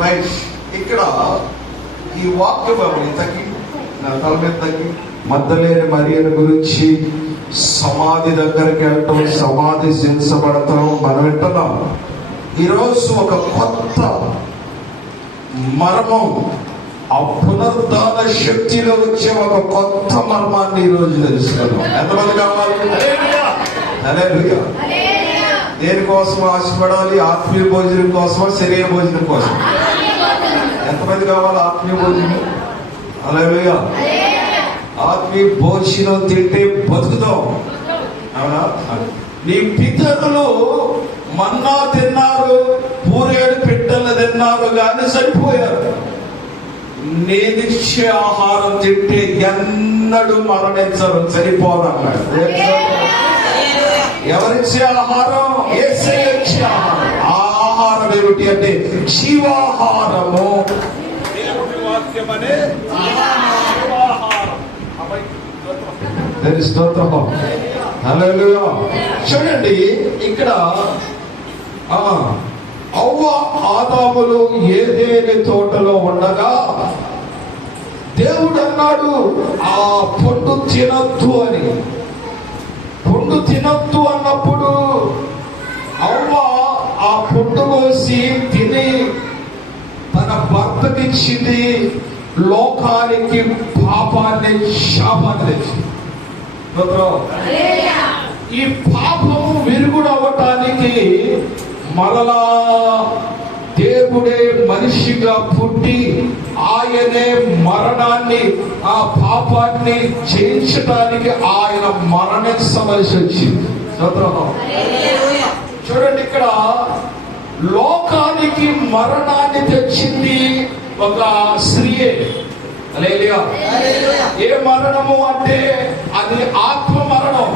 Right. ఇక్కడ ఈ వాక్యం తగ్గి నా తల మీద తగ్గి మగ్దలేని మరియల గురించి సమాధి దగ్గరికి వెళ్ళటం, సమాధి హింసపడటం మనం వింటున్నాం. ఈరోజు ఒక కొత్త మర్మం, ఆ పునరుద్ధాన శక్తిలో వచ్చే ఒక కొత్త మర్మాన్ని ఈరోజు తెలుసుకున్నాం. ఎంతమంది కావాలి? హల్లెలూయా. దేనికోసం ఆశపడాలి? ఆత్మీయ భోజనం కోసమా, శరీర భోజనం కోసం? ఎంతమంది కావాలి ఆత్మీయ భోజనం? హల్లెలూయా. ఆత్మీయ భోజనం తింటే బతుకుతాం, అవునా? నీ పితరులు మన్నా తిన్నారు, పూరేడు పిట్టలు తిన్నారు, కానీ చనిపోయారు. నేనిచ్చే ఆహారం తింటే ఎన్నడూ మరణించరు, చనిపోరు అన్నాడు. ఎవరిచ్చే ఆహారం? యేసయ్య ఇచ్చే ఆహారం. ఆ ఆహారం ఏమిటి అంటే జీవాహారము. దేవుని వాక్యం అనే జీవాహారం. స్తోత్రం. హల్లెలూయా. చూడండి, ఇక్కడ అవ్వ ఆదాములు ఏదేని తోటలో ఉండగా దేవుడు అన్నాడు ఆ పండు తినొద్దు అని. పండు తినొద్దు అన్నప్పుడు అవ్వ ఆ పండు కోసి తిని తన భర్తకిచ్చింది. లోకానికి పాపాన్ని, శాపాన్ని తెచ్చింది. ఈ పాపము విరుగుడు అవ్వటానికి మరలా దేవుడే మనిషిగా పుట్టి ఆయనే మరణాన్ని, ఆ పాపాన్ని జయించడానికి ఆయన మరణించవలసి వచ్చింది. చూడండి, ఇక్కడ లోకానికి మరణాన్ని తెచ్చింది ఒక స్త్రీయే. హల్లెలూయా. ఏ మరణము అంటే అది ఆత్మ మరణం.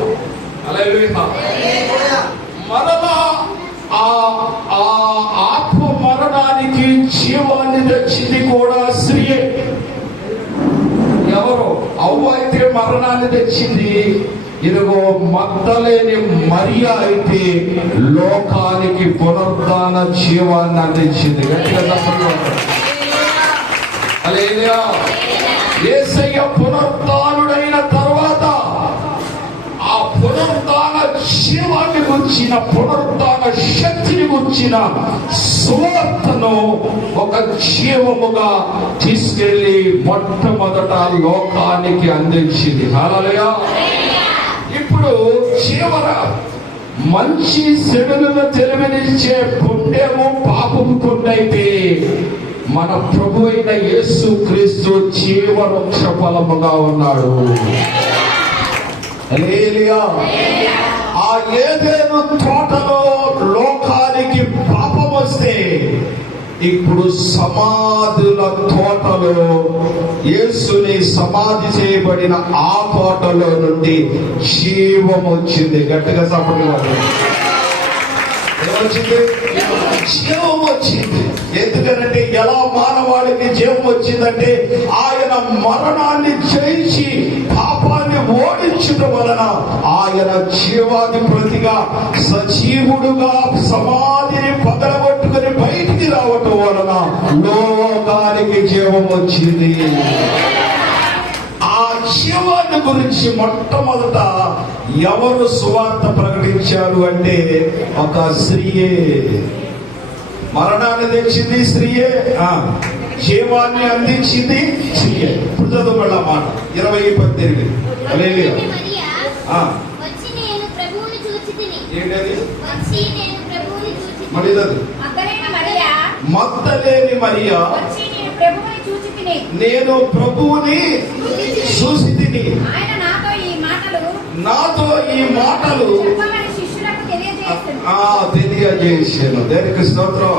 హల్లెలూయా. మరలా ఆ ఆత్మ మరణానికి జీవాన్ని తెచ్చింది కూడా స్త్రీయే. ఎవరు? అవ్వ అయితే మరణాన్ని తెచ్చింది. ఇదిగో మగ్దలేని మరియా అయితే లోకానికి పునరుద్ధాన జీవాన్ని అందించింది. గట్టిగా చెప్పండి. హల్లెలూయా. యేసయ్య పునరుద్ధానుడైన తర్వాత ఆ పునరుద్ధాన జీవాన్ని గురించిన, పునరుద్ధాన శక్తిని గురించిన సువార్తను ఒక జీవముగా తీసుకెళ్లి మొట్టమొదట లోకానికి అందించింది. హల్లెలూయా. ఇప్పుడు చివర మంచి చెడులను తెలివినిచ్చే పుణ్యము పాపము పుణ్యైతే మన ప్రభు అయిన యేసు క్రీస్తు జీవవృక్ష ఫలముగా ఉన్నాడు. హల్లెలూయా. ఆ ఏదెను తోటలో లోకానికి పాపం వస్తే ఇప్పుడు సమాధుల తోటలో యేసుని సమాధి చేయబడిన ఆ తోటలో నుండి జీవం వచ్చింది. గట్టిగా చెప్పండి. ఏమొచ్చింది? జీవం వచ్చింది. ఎందుకనంటే ఎలా మానవాళికి జీవం వచ్చిందంటే ఆయన మరణాన్ని జయించి పాపాన్ని ఓడించడం వలన ఆయన జీవాధిపతిగా సజీవుడుగా సమాధిని పగలగొట్టుకుని బయటికి రావటం వలన లోకానికి జీవం వచ్చింది. ఆ జీవాన్ని గురించి మొట్టమొదట ఎవరు సువార్త ప్రకటించారు అంటే ఒక స్త్రీయే. మరణాన్ని తెచ్చింది స్త్రీయే, జీవాన్ని అందించింది స్త్రీయే. ఇప్పుడు చదువుకోండి ఆ మాట 20:18. ఏంటది? మరి మగ్దలేని మరియా నేను ప్రభువుని చూసి తిని, నాతో ఈ మాటలు తెలియజేసాను. దేనికి స్తోత్రం.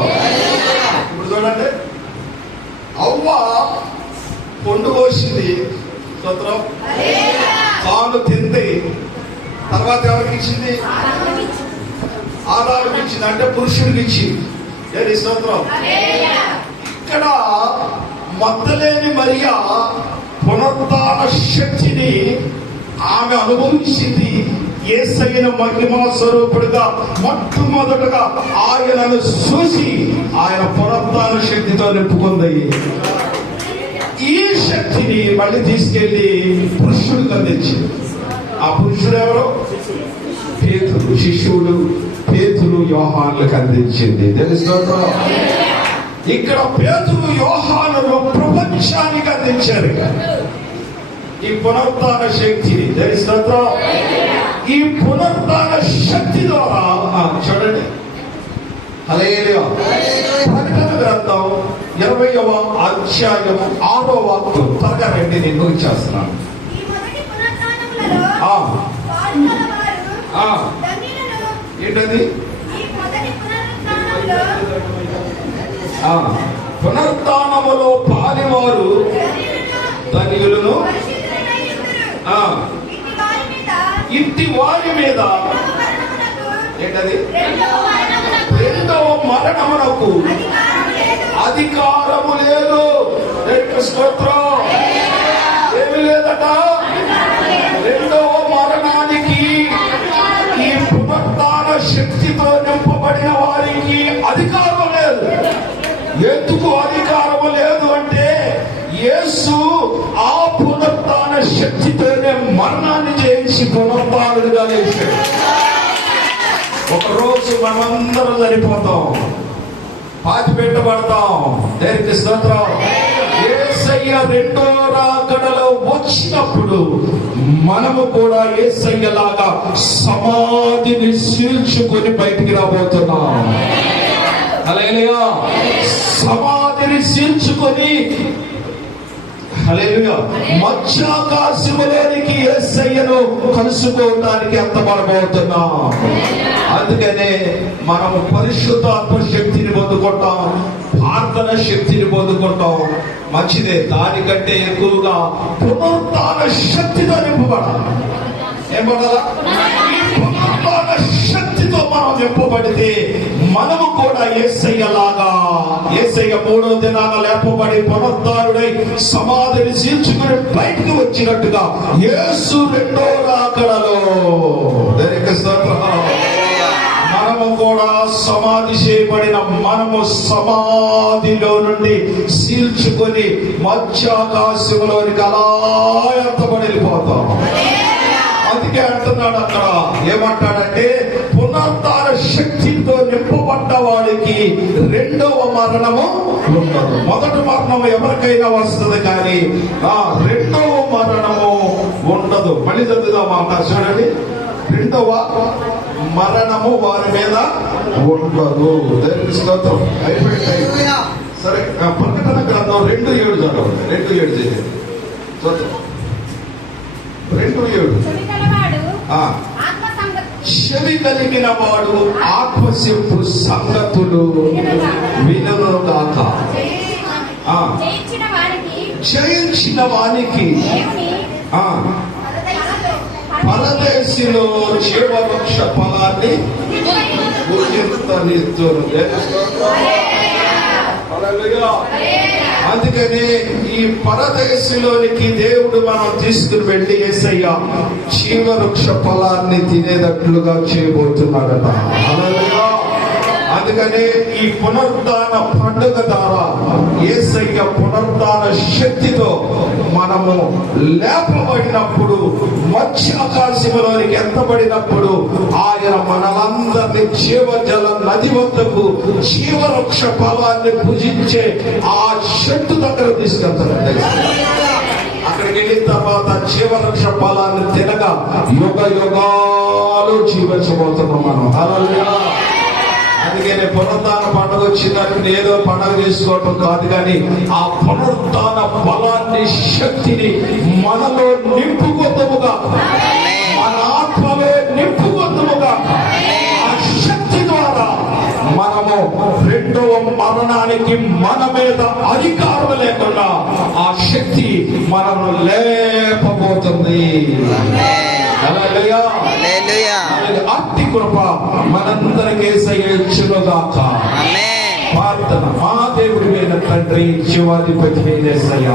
ఇప్పుడు చూడండి, అవ్వ పండు కోసింది, స్తోత్రం, తాను తింది. తర్వాత ఎవరికి ఇచ్చింది? ఆదాముకి ఇచ్చింది, అంటే పురుషుడికి ఇచ్చింది. దేని స్తోత్రం. ఇక్కడ మగ్దలేని మరియా పునరుద్ధాన శక్తిని ఆమె అనుభవించింది. యేసయ్యను మహిమా స్వరూపుడుగా మొట్టమొదటగా ఆయనను చూసి ఆయన పునరుత్థాన శక్తితో నింపుకుంది. ఈ శక్తిని మళ్ళీ తీసుకెళ్లి పురుషుడికి అందించింది. ఆ పురుషుడు ఎవరు? పేతురు. శిష్యుడు పేతురు యోహానులకు అందించింది. తెలుసుకో, ఇక్కడ పేతురు యోహానులు ప్రపంచానికి అందించారు ఈ పునరుత్థాన శక్తిని. తెలుసుకో, ఈ పునరుత్థాన శక్తి ద్వారా చూడండి, హల్లెలూయా. ప్రకటన గ్రంథం 20వ అధ్యాయము 6వ వాక్యం త్వరగా రండి, నేను ముగించేస్తున్నాను. ఏంటది? పునరుత్థానములో పాలివారు ధన్యులను, ఇంటి వారి మీద ఏంటది? రెండవ మరణమునకు అధికారము లేదు. స్తోత్రం. ఏమి లేదట? రెండవ మరణానికి ఈ పునరుత్థాన శక్తితో నింపబడిన వారికి అధికారం లేదు. ఎందుకు అధికారము లేదు అంటే, యేసు ఆ పునరుత్థాన శక్తితోనే మరణాన్ని జయించి పునరుత్థానుడిగా లేచాడు. ఒకరోజు మనమందరం చనిపోతాం, పాతి పెట్టబడతాం. దేనికి స్తోత్రం. యేసయ్య రెండో రాకడలో వచ్చినప్పుడు మనము కూడా యేసయ్యలాగా సమాధిని సీల్చుకొని బయటికి రాబోతున్నాం. హల్లెలూయా. సమాధిని సీల్చుకొని హల్లెలూయా మధ్యాకాశములోనికి యేసయ్యను కలుసుకోవడానికి ఎత్తబడబోతున్నాం. అందుకనే మనము పరిశుద్ధాత్మ శక్తిని పొందుకుంటాం, ప్రార్థన శక్తిని పొందుకుంటాం. మంచిదే. దానికంటే ఎక్కువగా పునరుత్థాన శక్తితో నింపబడాలి. ఏం పడాలా? ఈ పునరుత్థాన శక్తితో మనం నింపబడితే మనము కూడా యేసయ్యలాగా, యేసయ్య 3వ దినాన లేపబడి పునరుద్ధారుడై సమాధిని సీల్చుకుని బయటికి వచ్చినట్టుగా యేసు రెండో రాకడలో మనము కూడా సమాధి చేయబడిన మనము సమాధిలో నుండి సీల్చుకొని మధ్యాకాశంలోనికి అలా ఎత్తబడి వెళ్ళిపోతాం. అందుకే అంటున్నాడు అక్కడ, ఏమంటాడంటే పునరుత్థాన శక్తితో నింపబడ్డ వాడికి రెండవ మరణము ఉండదు. మొదటి మరణము ఎవరికైనా వస్తుంది, కానీ రెండవ మరణము ఉండదు. మళ్ళీ చదువుదాం అంటారు చూడండి. రెండవ మరణము వారి మీద ఉండదు. స్తోత్రం. అయిపోయింది. సరే, ప్రకటన గ్రంథం 2:7 చదవండి. 2:7 చేయండి. స్తోత్రం. 2:7. చెవి కలిగిన వాడు ఆత్మశింపు సంగతులు వినును గాక. జయించిన వానికి పరదేశిలో జీవవృక్ష ఫలాన్ని భుజించనిస్తును. అందుకని ఈ పరదేశంలోనికి దేవుడు మనం తీసుకుని వెళ్ళి యేసయ్య జీవవృక్ష ఫలాన్ని తినేటట్లుగా చేయబోతున్నాడట. హల్లెలూయా. అందుకనే ఈ పునరుద్ధాన పండుగ ద్వారా యేసయ్య పునరుద్ధాన శక్తితో మనము లేపబడినప్పుడు, మధ్యాకాశంలోనికి ఎత్తబడినప్పుడు ఆయన మనలందరినీ జీవజల నది వద్దకు జీవవృక్ష ఫలాన్ని భుజించే ఆ చెట్టు దగ్గర తీసుకెళ్తాడు. అక్కడికి వెళ్ళిన తర్వాత జీవవృక్ష ఫలాన్ని తినగా యుగ యుగాలు జీవించబోతున్నాం మనం. హల్లెలూయా. అందుకని పునరుత్థాన పండుగ వచ్చినప్పుడు ఏదో పండుగ చేసుకోవటం కాదు, కానీ ఆ పునరుత్థాన బలాన్ని, శక్తిని మనలో నింపుకొందుముగా, మన ఆత్మలో నింపుకొందుముగా. ఆ శక్తి ద్వారా మనము రెండవ మరణానికి మన మీద అధికారం లేకుండా ఆ శక్తి మనము లేపబోతుంది. అట్టి కృప మనందరికీ యేసయ్యనుగాక. ప్రార్థన. మా దేవుడి మీద తండ్రి, జీవాధిపతి యేసయ్య,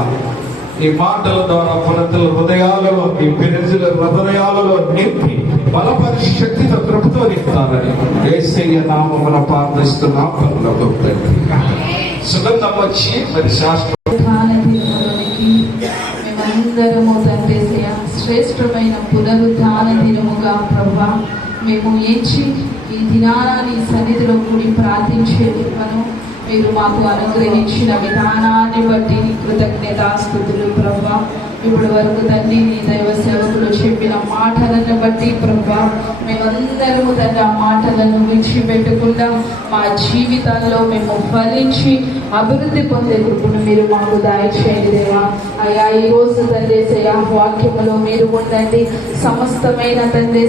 ఈ మాటల ద్వారా పునతుల హృదయాలలో, ఈ పెనుజుల హృదయాలలో నింపి బలపరిచి శక్తితో కృపతో నింపుతారని యేసయ్య నామమున ప్రార్థిస్తున్నాం. పరలోకపు తండ్రి. సుగంధం వచ్చి మరి శాస్త్ర మేమందరము తండ్రి శ్రేష్టమైన పునరుద్ధాన దినముగా ప్రభా మేము ఎంచి ఈ దినాన్ని సన్నిధిలో కూడి ప్రార్థించే కృపను మీరు మాకు అనుగ్రహించిన విధానాన్ని బట్టి కృతజ్ఞతాస్తుతులు ప్రభా. ఇప్పటి వరకు తండ్రి నీ దైవ సేవకులు చెప్పిన మాటలను బట్టి ప్రభా మేమందరము తండ్రి ఆ మాటలను విడిచిపెట్టకుండా మా జీవితాల్లో మేము ఫలించి అభివృద్ధి పొందే కృపను మీరు మాకు దయచేయండి దేవా. అయ్యా ఈ రోజు తండ్రి వాక్యములో మీరు ఉండండి. సమస్తమైన తండ్రి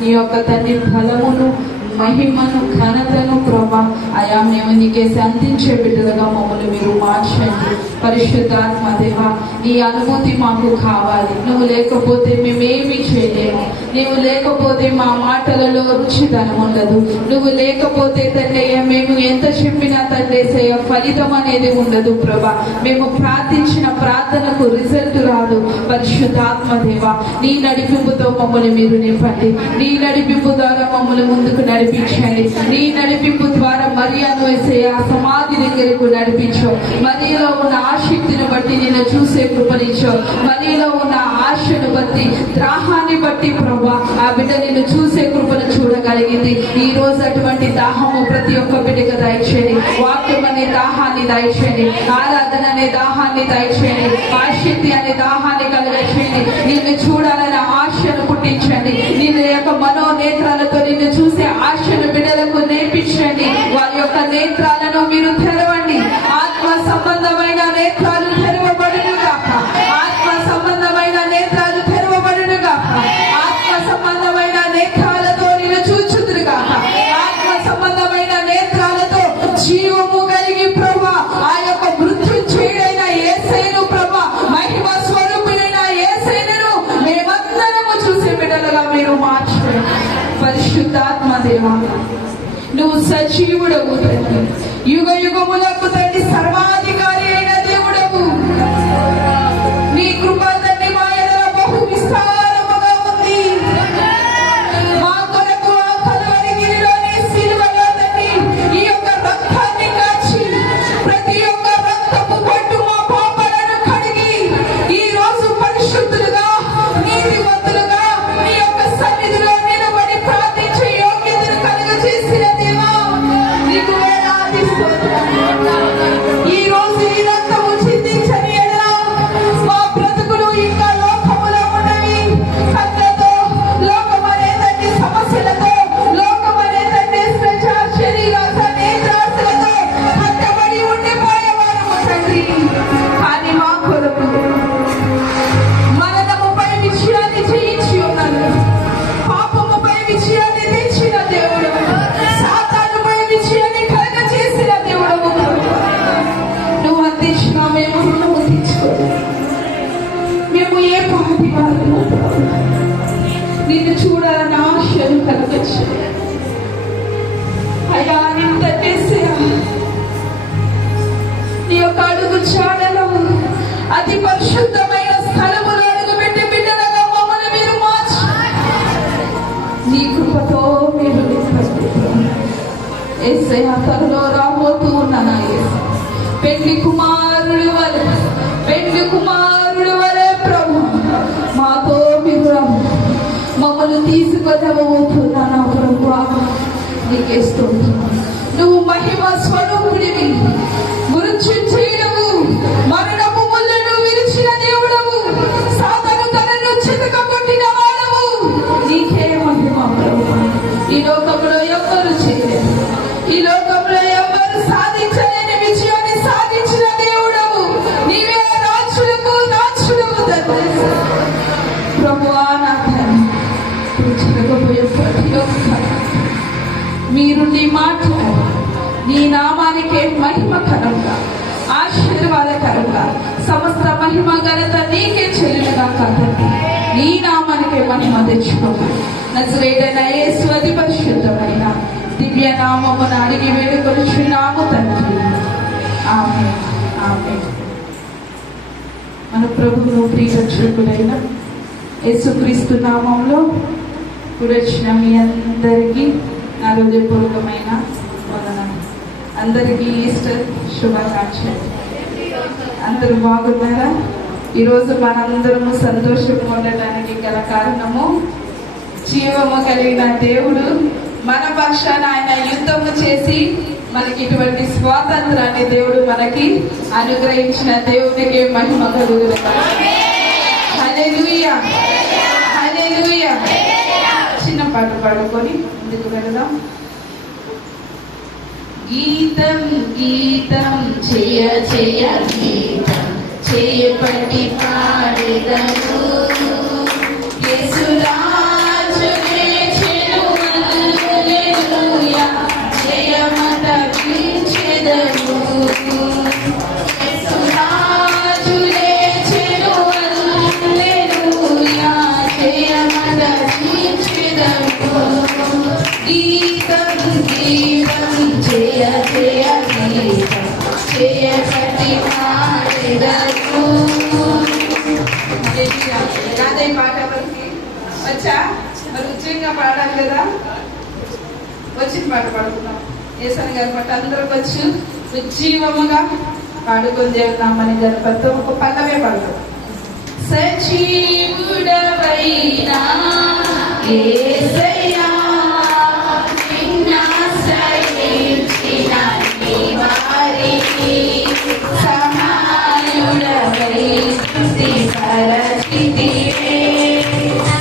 నీ యొక్క తండ్రి ఫలమును, మహిమను, ఘనతను ప్రభా అయా మేము నీకే అందించే బిడ్డలుగా మమ్మల్ని మీరు మార్చండి. పరిశుద్ధాత్మ దేవ నీ అనుమతి మాకు కావాలి. నువ్వు లేకపోతే మేమేమీ చేయలేము. నువ్వు లేకపోతే మా మాటలలో రుచిదనం ఉండదు. నువ్వు లేకపోతే తండ్రి మేము ఎంత చెప్పినా తండ్రి ఫలితం అనేది ఉండదు ప్రభా. మేము ప్రార్థించిన ప్రార్థనకు రిజల్ట్ రాదు. పరిశుద్ధాత్మ దేవ నీ నడిపింపుతో మమ్మల్ని మీరు నింపండి. నీ నడిపింపు ద్వారా మమ్మల్ని ముందుకు నడిపించండి. నీ నడిపింపు ద్వారా మరియాను యేసయ్య సమాధి దగ్గరకు నడిపించావు. మరియలో ఉన్న ఆసక్తిని బట్టి నిన్ను చూసే కృపనిచ్చావు. మరియలో ఉన్న ఆశను బట్టి, దాహాన్ని బట్టి ప్రభా ఆ బిడ్డ నిన్ను చూసే కృపను చూడగలిగింది. ఈ రోజు అటువంటి దాహము ప్రతి ఒక్క బిడ్డకు దయచేయండి. వాక్యం అనే దాహాన్ని దయచేయండి. ఆరాధన అనే దాహాన్ని దయచేయండి. ఆసక్తి అనే దాహాన్ని కలగచేయండి. నిన్ను చూడాలనే ఆశను పుట్టించండి. నిన్ను యొక్క మనోనేత్రాలతో నిన్ను చూసే ఆశను బిడ్డలకు నేర్పించండి. వారి యొక్క నేత్రాలను మీరు తెరవండి. ఆత్మ సంబంధమైన నేత్రాలు తెరవబడును గాక. ఆత్మ సంబంధమైన నేత్రాలు తెరవబడును గాక. ఆత్మ సంబంధమైన నేత్రాలతో నిన్ను చూచుదురు గాక. ఆత్మ సంబంధమైన నేత్రాలతో జీవము కలిగి ప్రభా ఆ యొక్క మృత్యుంజయుడైన యేసయ్యను ప్రభా మహిమ స్వరూపుడైన యేసయ్యను మేమందరము చూసే బిడ్డలుగా మీరు మార్చండి. పరిశుద్ధాత్మ దేవా నువ్వు సజీవుడవు తండ్రి. యుగ యుగములకు తండ్రి సర్వాధికారి అయిన దేవుడవు. నీ కృప తండ్రి మా ఎడల బహు విస్తారముగా ఉంది. మా కొరకు ఆ కలువరిగిరిలోని సిలువలో తండ్రి ఈ యొక్క రక్తాన్ని కాచి ప్రతి ఒక్క రక్తపు పట్టు మా పాపాలను కడిగి ఈ రోజు పరిశుద్ధులుగా, నీతివంతులుగా నీ యొక్క సన్నిధిలో నిలబడి ప్రార్థించే యోగ్యతను కలుగజేసిన దేవా నీకు వేలాది స్తోత్రాలు. ఈ రోజు ఈ రక్తము చిందించని ఎడల మా బ్రతుకులు ఇంకా లోకములో ఉన్నవి. కళ్ళతో లోకమనే తండ్రి సమస్యలతో, లోకమనే తండ్రి శరీరాశ, నేత్రాశలతో కట్టబడి ఉండిపోయేవారము తండ్రి. కానీ మా కొరకు మరణముపై విజయాన్ని జయించి ఉన్నాను. పాపముపై విజయాన్ని తెచ్చిన దేవుడు, సాతానుపై విజయాన్ని కలగజేసిన దేవుడవు. నువ్వు అందించిన మేము రుణము తీర్చుకోదు. మేము ఏ పాటి వారము నిన్ను చూడాలని ఆశను కలగచ్చు. అయ్యా నిన్ను తట్టేసా నీ యొక్క అడుగు చాడలో అతి పరిశుద్ధమైన స్థలములో అడుగు పెట్టి బిడ్డలుగా మమ్మల్ని మీరు మార్చి నీ కృపతో మీరు యేసయ్య త్వరలో రాబోతూ ఉన్నాను. పెళ్లి కుమారుడు వలె, పెళ్లి కుమారుడు వలె ప్రభు మాతో మీరు మమ్మల్ని తీసుకొనబోతున్నాను ప్రభు. నీకే స్తోత్రం. నువ్వు మహిమ స్వరూపుడివి, మృత్యుంజయుడవు, మరణపు ముళ్ళను విరిచిన దేవుడవు, సాతాను తనను చితకగొట్టిన వాడవు. నీకే మహిమ ప్రభు. ఈ లోకంలో ఎవ్వరు చేయలేరు. ఈ లోకంలో ఎవ్వరు సాధించలేని విజయాన్ని సాధించిన దేవుడవు. నీవే రాజులకు రాజుడవు తండ్రి. ప్రభువా నా తండ్రి జరగబోయే ప్రతి ఒక్క మీరు నీ మాట్లాడు నీ నామానికే మహిమకరంగా, ఆశీర్వాదకరంగా సమస్త మహిమ ఘనత నీకే చెల్లినగా కాదండి. నీ నామానికే మహిమ తెచ్చుకోవాలి. నజరేయుడైన యేసు అతి పరిశుద్ధమైన దివ్య నామమున అడిగి వేడుకొనుచున్నాము తండ్రి. ఆమేన్. ఆమేన్. మన ప్రభువును ప్రియరక్షకుడైన యేసుక్రీస్తు నామంలో కూడొచ్చిన మీ అందరికీ నా హృదయపూర్వకమైన వందనాలు. అందరికీ ఈస్టర్ శుభాకాంక్షలు. అందరూ బాగున్నారా? ఈరోజు మనందరము సంతోషంగా ఉండటానికి గల కారణము, జీవము కలిగిన దేవుడు మన పక్షాన ఆయన యుద్ధము చేసి మనకి ఇటువంటి స్వాతంత్రాన్ని దేవుడు మనకి అనుగ్రహించిన దేవునికి మహిమ కలుగును. హల్లెలూయా, హల్లెలూయా. చిన్న పాట పాడుకొని ముందుకు వెళదాం. గీతం గీతం చేయ చేయ గీతం చేయబట్టి పాడెదను, యేసురాజు లేచెను హల్లెలూయా, జయమత కీర్తించెదను. యేసురాజు లేచెను హల్లెలూయా, జయమత కీర్తించెదను. గీతం గీతం జయ జయ గీతం చేయబట్టి పాడెదను. అదే పాట మనకి వచ్చా? మరి ఉద్యోగంగా పాడాలి కదా, వచ్చిన పాట పాడుకున్నాం. ఏసన్ గారి పాట అందరికి వచ్చి ఉజ్జీవముగా పాడుకొని దేవునామని జరపతో ఒక పల్లవే పాడుతాం. సజీవుడవైనా యేసయ్యా, నిన్నాశ్రయించిన నీ వారికి సహాయుడవై స్తుతి పరచితివే.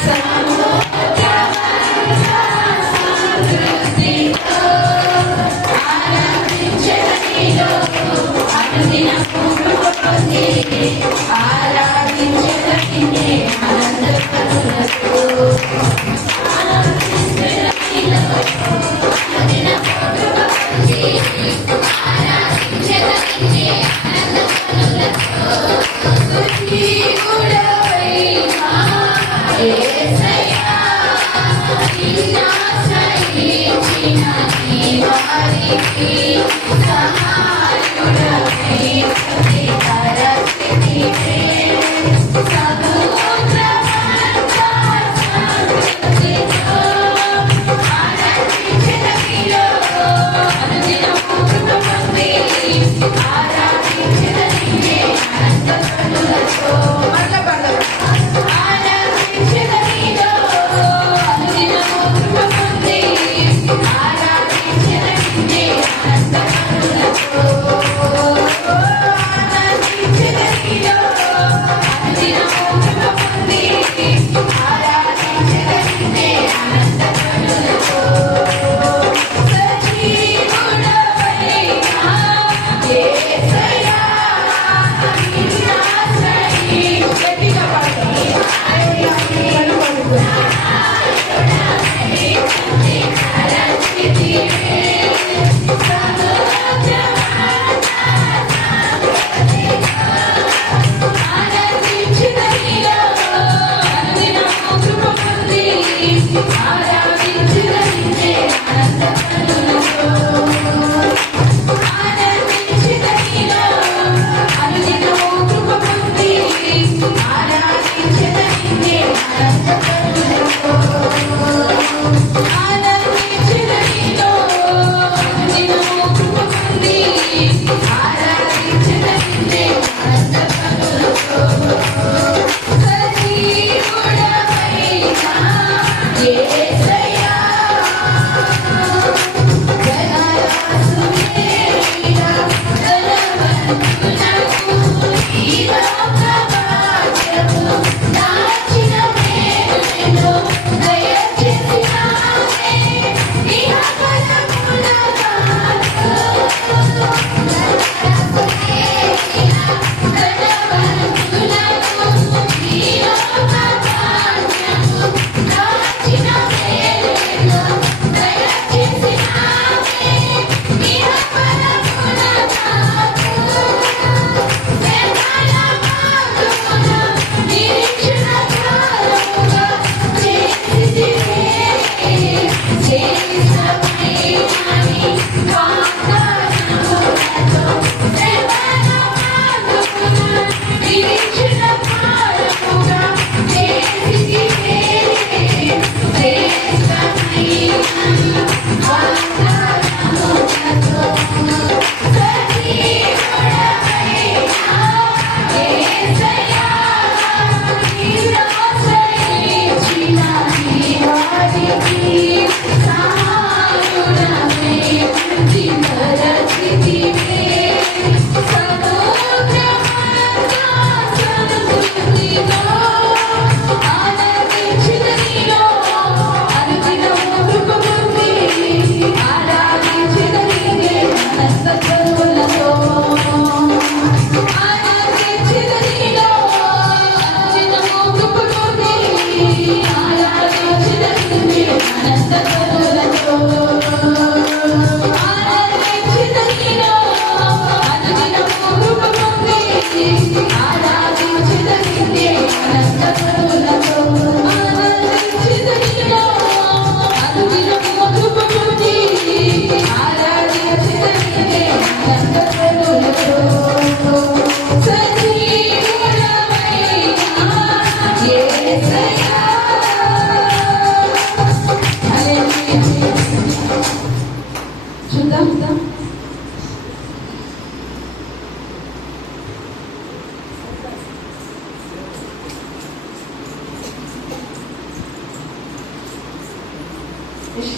సముద్రమంతా సంతృప్తితో ఆరాధించెదనిలో అనుదినము పొంది, ఆరాధించెదనినే ఆనందపరులతో. అనుదినము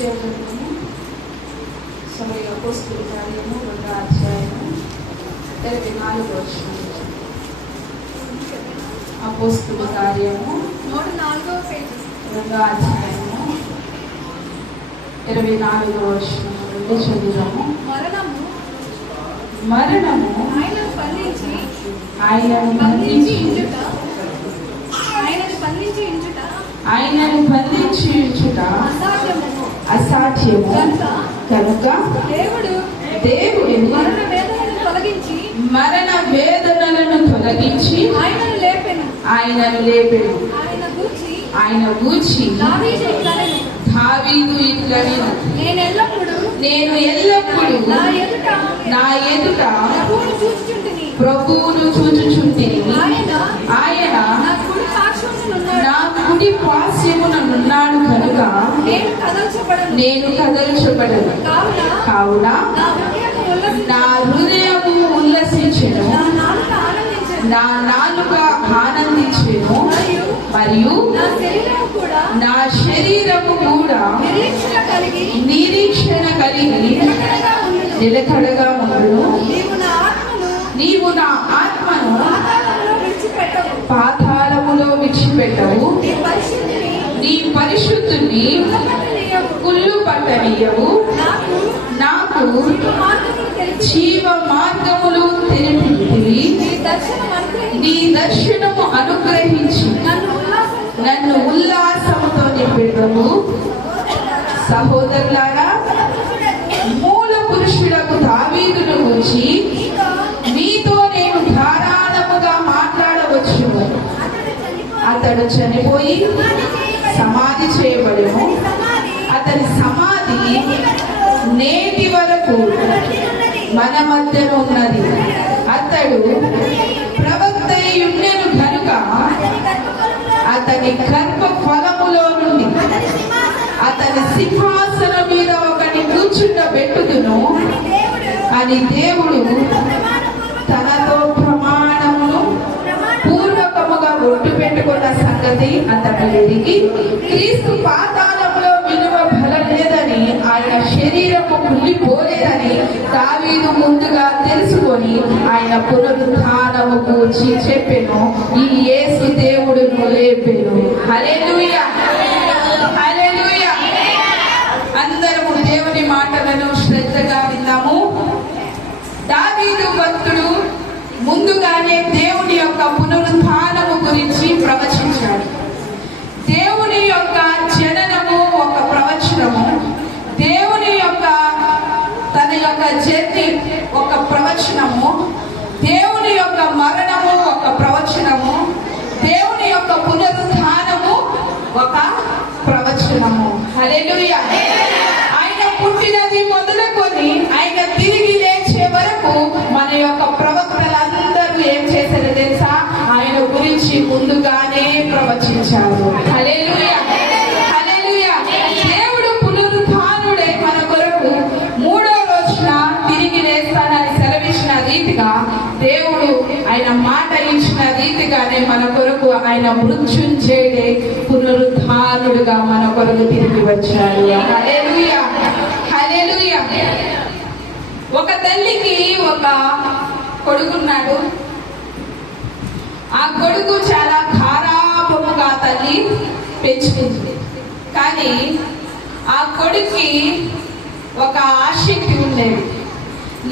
చేరుకున్నాము. సమయ అపోస్తుల కార్యము 2వ అధ్యాయము 24వ వచనం. అపోస్తుల కార్యము 4వ పేజీ 2వ అధ్యాయము 24వ వచనం నుండి చదువుదాము. మరణము ఆయనను బంధించి ఉంచుట అసాధ్యము కనుక దేవుడు మరణ వేదనలను తొలగించి ఆయనను లేపెను. ఆయన గూర్చి దావీదు ఇట్లనెను, నేను ఎల్లప్పుడూ నా ఎదుట ప్రభువును చూచుచుంటిని. ఆయన నా కుడి పార్శ్వముననున్నాడు కనుక నేను కదల్చబడను. కావున నా హృదయము ఉల్లసించెను, నా నాలుక ఆనందించెను, మరియు నా శరీరము కూడా నిరీక్షణ కలిగి నిలకడగా ఉండును. నీవు నా ఆత్మను పాతాళములో విడిచిపెట్టవు, నీ పరిశుద్ధుని కుళ్ళు పట్టనీయవు. నాకు జీవ మార్గములు తెలిపితివి, నీ దర్శనము అనుగ్రహించి నన్ను ఉల్లాసముతో నింపెదవు. సహోదరులారా, మూల పురుషులకు దావీదును గురించి మీతో నేను ధారాళముగా మాట్లాడవచ్చును. అతడు చనిపోయి సమాధి చేయబడెను. అతని సమాధి నేటి వరకు మన మధ్యలో ఉన్నది. అతడు ప్రవక్త యుండెను కనుక అతని గర్భ ఫలములో నుండి అతని సింహాసనం మీద ఒకని కూర్చుండబెట్టుదును అని దేవుడు తనతో ప్రమాణమును పూర్వకముగా ఒట్టు పెట్టుకున్న సంగతి అతడు ఎరిగి, క్రీస్తు పాతాళములో విలువ బలం లేదని, ఆయన శరీరము కుళ్ళిపోలేదని దావీదు ముందుగా తెలుసుకొని ఆయన పునరుత్థానము గూర్చి చెప్పెను. ఈ యేసు దేవుడును లేపెను. హల్లెలూయా, హల్లెలూయా. అందరము దేవుని మాటలను శ్రద్ధగా విన్నాము. దావీదు భక్తుడు ముందుగానే దేవుని యొక్క పునరుత్థానము గురించి ప్రవచించాడు. దేవుని యొక్క జననము ఒక ప్రవచనము, దేవుని యొక్క తన యొక్క జర్నీ ఒక ప్రవచనము, దేవుని యొక్క మరణము ఒక ప్రవచనము, దేవుని యొక్క పునరుత్థానము ఒక ప్రవచనము. హల్లెలూయా. ఆయన పుట్టినది మొదలుకొని ఆయన తిరిగి లేచే వరకు మన యొక్క ప్రవక్తలందరూ ఏం చేశారో తెలుసా? ఆయన గురించి ముందుగానే ప్రవచించారు. హల్లెలూయా, హల్లెలూయా. దేవుడు పునరుత్థానుడే మన కొరకు 3వ రోజున తిరిగి లేస్తానని సెలవిచ్చిన రీతిగా, దేవుడు ఆయన మాట ఇచ్చిన రీతిగానే మన కొరకు ఆయన మృత్యుంజయుడే పునరుత్థానుడుగా మన కొరకు తిరిగి వచ్చాడు. హల్లెలూయా, హల్లెలూయా. ఒక తల్లికి ఒక కొడుకున్నాడు. ఆ కొడుకు చాలా గారాబముగా తల్లి పెంచుకుంది. కానీ ఆ కొడుక్కి ఒక ఆసక్తి ఉండేది.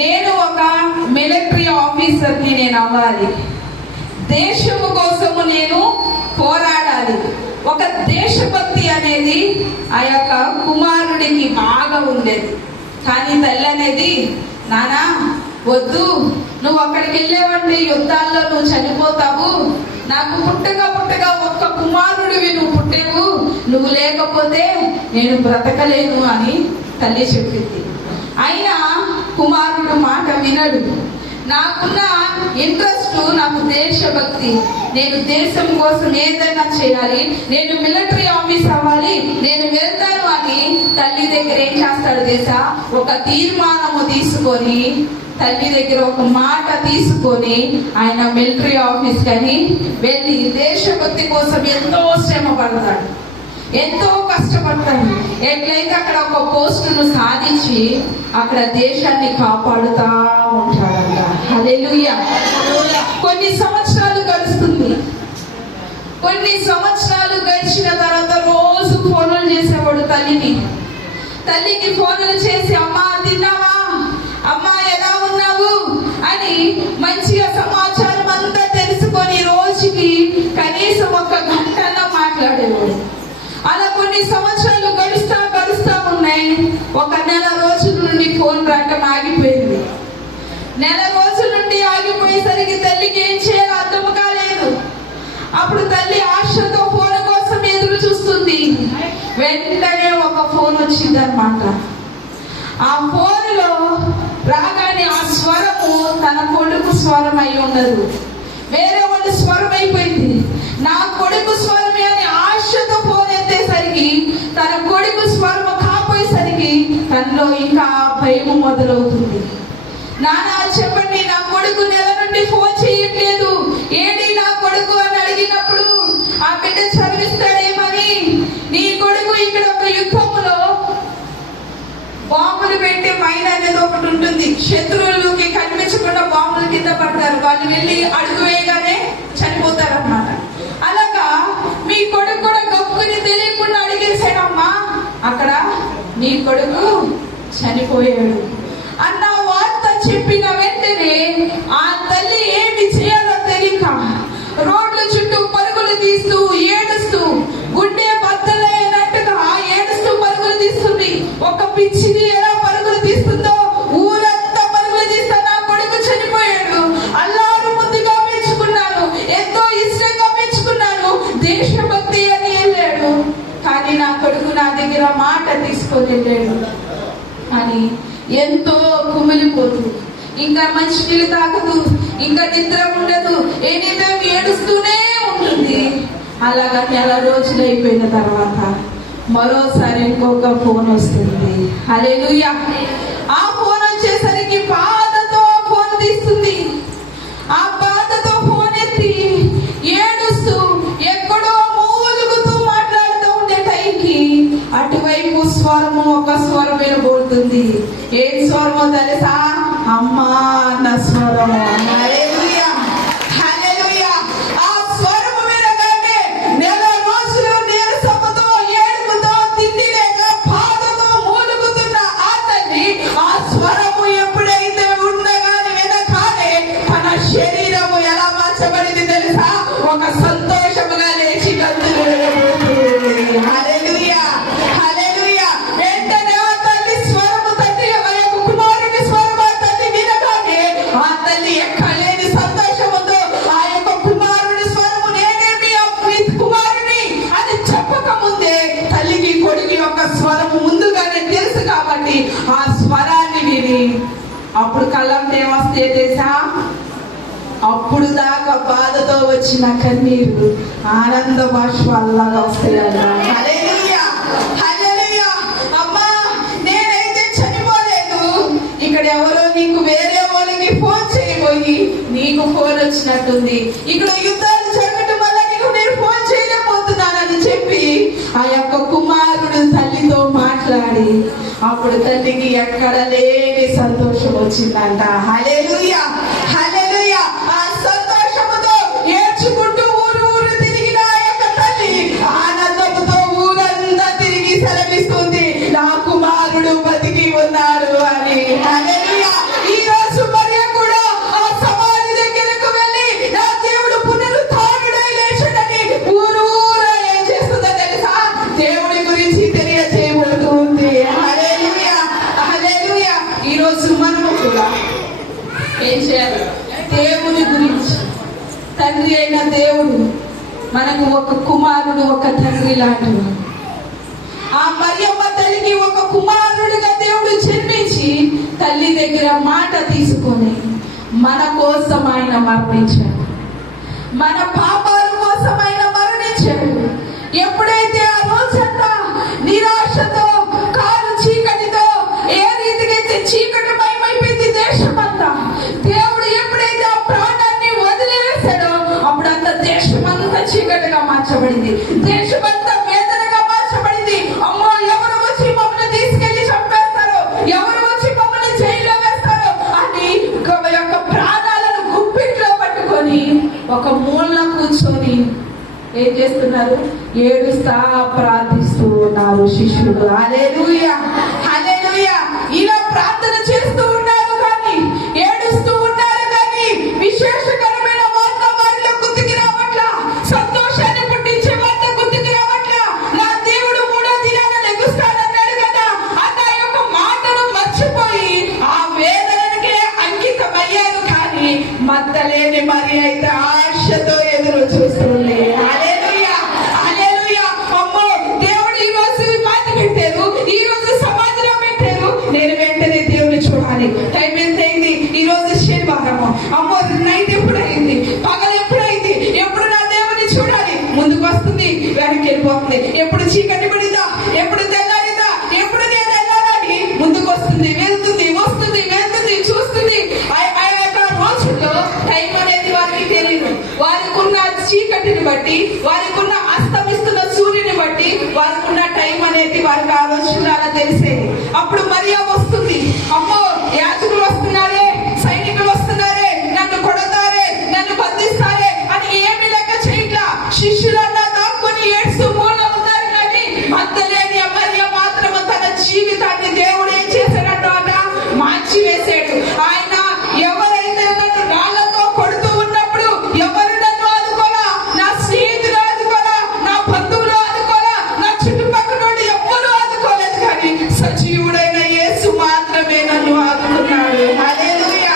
నేను ఒక మిలిటరీ ఆఫీసర్ని నేను అవ్వాలి, దేశము కోసము నేను పోరాడాలి. ఒక దేశభక్తి అనేది ఆ యొక్క కుమారుడికి బాగా ఉండేది. కానీ తల్లి అనేది, నానా వద్దు, నువ్వు అక్కడికి వెళ్ళేవంటే యుద్ధాల్లో నువ్వు చనిపోతావు, నాకు పుట్టగా ఒక్క కుమారుడివి నువ్వు పుట్టేవు, నువ్వు లేకపోతే నేను బ్రతకలేను అని తల్లి చెప్పింది. అయినా కుమారుడు మాట వినడు. నాకున్న ఇంట్రెస్ట్, నాకు దేశభక్తి, నేను దేశం కోసం ఏదైనా చేయాలి, నేను మిలిటరీ ఆఫీస్ అవ్వాలి, నేను వెళ్తాను అని తల్లి దగ్గర ఏం చేస్తాడు తెలుసా? ఒక తీర్మానము తీసుకొని, తల్లి దగ్గర ఒక మాట తీసుకొని ఆయన మిలిటరీ ఆఫీస్ కని వెళ్ళి దేశభక్తి కోసం ఎంతో శ్రమ పడతాడు. ఎంతో కష్టపడతాడు. ఎట్లయితే అక్కడ ఒక పోస్టును సాధించి అక్కడ దేశాన్ని కాపాడుతా ఉంటాడంట. హల్లెలూయా. కొన్ని సంవత్సరాలు గడుస్తుంది. కొన్ని సంవత్సరాలు గడిచిన తర్వాత రోజు ఫోన్లు చేసేవాడు తల్లికి ఫోన్లు చేసి, అమ్మా తిన్నావా, అమ్మా ఎలా ఉన్నావు అని మంచిగా సమాచారం అంతా తెలుసుకొని రోజుకి కనీసం 1 గంట మాట్లాడేవాడు. అలా కొన్ని సంవత్సరాలు గడుస్తా ఉన్నాయి. 1 నెల రోజుల నుండి ఫోన్ రావటం ఆగిపోయింది. నెల రోజుల నుండి ఆగిపోయేసరికి తల్లికి ఏం చేయాలో అర్థం కాలేదు. అప్పుడు తల్లి ఆశతో ఫోన్ కోసం ఎదురు చూస్తుంది. వెంటనే ఒక ఫోన్ వచ్చిందన్నమాట. ఆ ఫోన్లో రాగానే ఆ స్వరము తన కొడుకు స్వరం అయి ఉండదు, వేరే వాళ్ళ స్వరం అయిపోయింది. నా కొడుకు స్వరమే అని ఆశతో ఫోన్ ఎత్తేసరికి తన కొడుకు స్వరము కాపోయేసరికి తనలో ఇంకా భయం మొదలవుతుంది. నానా చెప్పండి, నా కొడుకు నెల నుండి ఫోన్ చేయట్లేదు, ఏంటి నా కొడుకు అని అడిగినప్పుడు ఆ బిడ్డ చదివిస్తాడేమని, నీ కొడుకు ఇక్కడ ఒక యుద్ధంలో బాంబులు పెట్టి మైన్ అనేది ఒకటి ఉంటుంది, శత్రువులకి కనిపించకుండా బాంబులు కింద పడతారు, వాళ్ళు వెళ్ళి అడుగు వేయగానే చనిపోతారు అన్నమాట. అలాగా మీ కొడుకు కూడా గొప్పని తెలియకుండా అడిగేసాడమ్మా, అక్కడ నీ కొడుకు చనిపోయాడు అన్న వార్త చెప్పిన వెంటనే ఆ తల్లి ఏమి చేయాలో తెలియక రోడ్ల చుట్టూ పరుగులు తీస్తూ ఏడుస్తూ గుండె బద్దలైనట్టుగా ఏడుస్తూ పరుగులు తీస్తుంది. ఒక పిచ్చిది ఎలా పరుగులు తీస్తుందో ఊరంతా పరుగులు తీస్తా, నా కొడుకు చనిపోయాడు, అల్లారు ముద్దుగా పెంచుకున్నాను, ఎంతో ఇష్టంగా పెంచుకున్నాను, దేశభక్తి అని వెళ్ళాడు, కానీ నా కొడుకు నా దగ్గర మాట తీసుకొని వెళ్ళాడు అని ఎంతో కుమిలిపోతూ, ఇంకా మంచి నీళ్ళు తాగదు, ఇంకా నిద్ర ఉండదు, ఏదైతే ఏడుస్తూనే ఉంటుంది. అలాగా నెల రోజులు అయిపోయిన తర్వాత మరోసారి ఇంకొక ఫోన్ వస్తుంది. హల్లెలూయా. ఆ ఫోన్ వచ్చేసరికి బాధతో ఫోన్ తీస్తుంది. ఆ బాధతో ఫోన్ ఎత్తి ఏడుస్తూ ఎక్కడో మూలుగుతూ మాట్లాడుతూ ఉండే టైంకి అటువైపు స్వరము ఒక స్వరం వినబోతుంది. ఏం స్వరమో తెలుసా? అమ్మా అన్న స్వరము. హల్లెలూయా, హల్లెలూయా. ఆ స్వరము వినగానే నెల రోజులు నీరసముతో ఏడుపుతో తిండి లేక బాధతో మూలుగుతున్న ఆ తల్లి ఆ స్వరము ఎప్పుడైతే ఉండగానే వినగానే తన శరీరము ఎలా మార్చబడింది తెలుసా? ఒక సంతోషముగా లేచి గంతులు వేయబోతుంది. హల్లెలూయా, హల్లెలూయా. వెంటనే ఆ తల్లి స్వరము తండ్రి యొక్క కుమారుని స్వరము ఆ తల్లి వినగానే ఆ తల్లి ఎక్కలేని సంతోషముతో ఆ యొక్క కుమారుని స్వరము నేనే మీ కుమారుని అని చెప్పక ముందే తల్లికి కొడుకు యొక్క స్వరము ముందుగానే తెలుసు కాబట్టి ఆ స్వరాన్ని విని అప్పుడు కళ్ళంటే ఏమొస్తే తెలుసా? అప్పుడు దాకా బాధతో వచ్చిన కన్నీరు ఆనంద బాష్పాల్లాగా వస్తాయన్నా. హల్లెలూయా, హల్లెలూయా. అమ్మా, నేనైతే చనిపోలేదు, ఇక్కడ ఎవరో నీకు వేరే వాళ్ళకి ఫోన్ చేయబోయి నీకు ఫోన్ వచ్చినట్టుంది, ఇక్కడ యుద్ధాలు జరగటం వల్ల నీకు నేను ఫోన్ చేయలేకపోతున్నానని చెప్పి ఆ యొక్క కుమారుడు తల్లితో మాట్లాడి అప్పుడు తల్లికి ఎక్కడ లేని సంతోషం వచ్చిందంట. హల్లెలూయా, హల్లెలూయా. ఆ సంతోషముతో ఏడ్చుకుంటూ ఊరు తిరిగిన ఆ యొక్క తల్లి ఆనందముతో ఊరంతా తిరిగి సెలవిస్తుంది, నా కుమారుడు బతికి ఉన్నాడు అని. హల్లెలూయా. ఈ రోజు మరియ కూడా ఆ సమాధి దగ్గరకు వెళ్ళి నా దేవుడు పునరుత్థానుడై లేచాడని ఊరు ఏం చేస్తుందో తెలుసా? దేవుడి గురించి తెలియజేయబడుతుంది. హల్లెలూయా, హల్లెలూయా. ఈ రోజు మనము కూడా ఏం చేయాలి? దేవుని గురించి, తండ్రి అయిన దేవుడు మనకు ఒక కుమారుడు ఒక తండ్రి లాంటివి. ఆ మరియమ్మ తల్లికి ఒక కుమారుడిగా దేవుడు జన్మించి తల్లి దగ్గర మాట తీసుకొని మన కోసం ఆయన మరణించాడు, మన పాపాల కోసం ఆయన మరణించాడు. ఎప్పుడైతే ఆ రోజంతా నిరాశతో కారు చీకటితో ఏ రీతికైతే చీకటి మయమైపోయింది దేశమంతా, దేవుడు ఎప్పుడైతే ఆ ప్రాణాన్ని వదిలివేశాడో అప్పుడంతా దేశమంతా చీకటిగా మార్చబడింది, దేశమంతా వేదనగా మార్చబడింది. ఒక మూల కూర్చొని ఏం చేస్తున్నారు? ఏడుస్తా ప్రార్థిస్తూ ఉన్నారు శిష్యులు. హల్లెలూయా, హల్లెలూయా. ఇలా ప్రార్థన చేస్తూ ఉన్నారు కానీ, ఏడుస్తూ ఉన్నారు కానీ, విశేషకరమైన వార్త వారిలో గుర్తుకి రావట్లా, సంతోషాన్ని పుట్టించే వార్త గుర్తుకి రావట్లా. నా దేవుడు మూడో దినాన లెగుస్తానన్నాడు కదా అన్న యొక్క మాటను మర్చిపోయి ఆ వేదనకే అంకితమయ్యారు. కానీ మత్తలేని మరి అయితే ఆశతో ఎదురు చూస్తుంది. హల్లెలూయా, హల్లెలూయా. అమ్మో, దేవుడు ఈ రోజు మాట పెట్టారు, ఈ రోజు సమాధిలో పెట్టారు, నేను వెంటనే దేవుని చూడాలి. టైం ఎంత అయింది? ఈ రోజు శనివారము. అమ్మో, నైట్ ఎప్పుడైంది? పగలు ఎప్పుడైంది? ఎప్పుడు నా దేవుని చూడాలి? ముందుకు వస్తుంది, వెనక్కి వెళ్ళిపోతుంది. ఎప్పుడు చీకటి పడిందా? ఎప్పుడు తెల్లారిందా? ఎప్పుడు నేను వెళ్ళాలని ముందుకు వస్తుంది, వెళ్తుంది, వస్తుంది, వెళ్తుంది, చూస్తుంది. ఆ యొక్క రోజుల్లో టైం అనేది వారికి తెలియదు. వారికి ఉన్న చీకటిని బట్టి, వారికి ఉన్న అస్తమిస్తున్న సూర్యుని బట్టి వారికి ఉన్న టైం అనేది వారికి ఆలోచన అలా తెలిసేది. అప్పుడు మరియా వస్తుంది. అమ్మో, యాజకులు వస్తున్నారే, సైనికులు వస్తున్నారే, నన్ను కొడతారే, నన్ను బంధిస్తారే అని ఏమి లెక్క చేయట్లా. శిష్యులన్నా దాక్కుని ఏడుస్తూ మూల ఉన్నారు. కానీ మత్తలేని మరియా మాత్రం తన జీవితాన్ని దేవుడు ఏం చేశాడంట? మార్చి వేసాడు. ఆయన ఎవరైతే నన్ను రాళ్లతో కొడుతూ ఉన్నప్పుడు ఎవరు నన్ను ఆదుకోలా, నా స్నేహితులు ఆదుకోలా, నా బంధువులు ఆదుకోలా, నా చుట్టుపక్కల నుండి ఎవ్వరూ ఆదుకోలేదు. కానీ సజీవుడైన యేసు మాత్రమే నన్ను ఆదుకున్నాడు. హల్లెలూయా.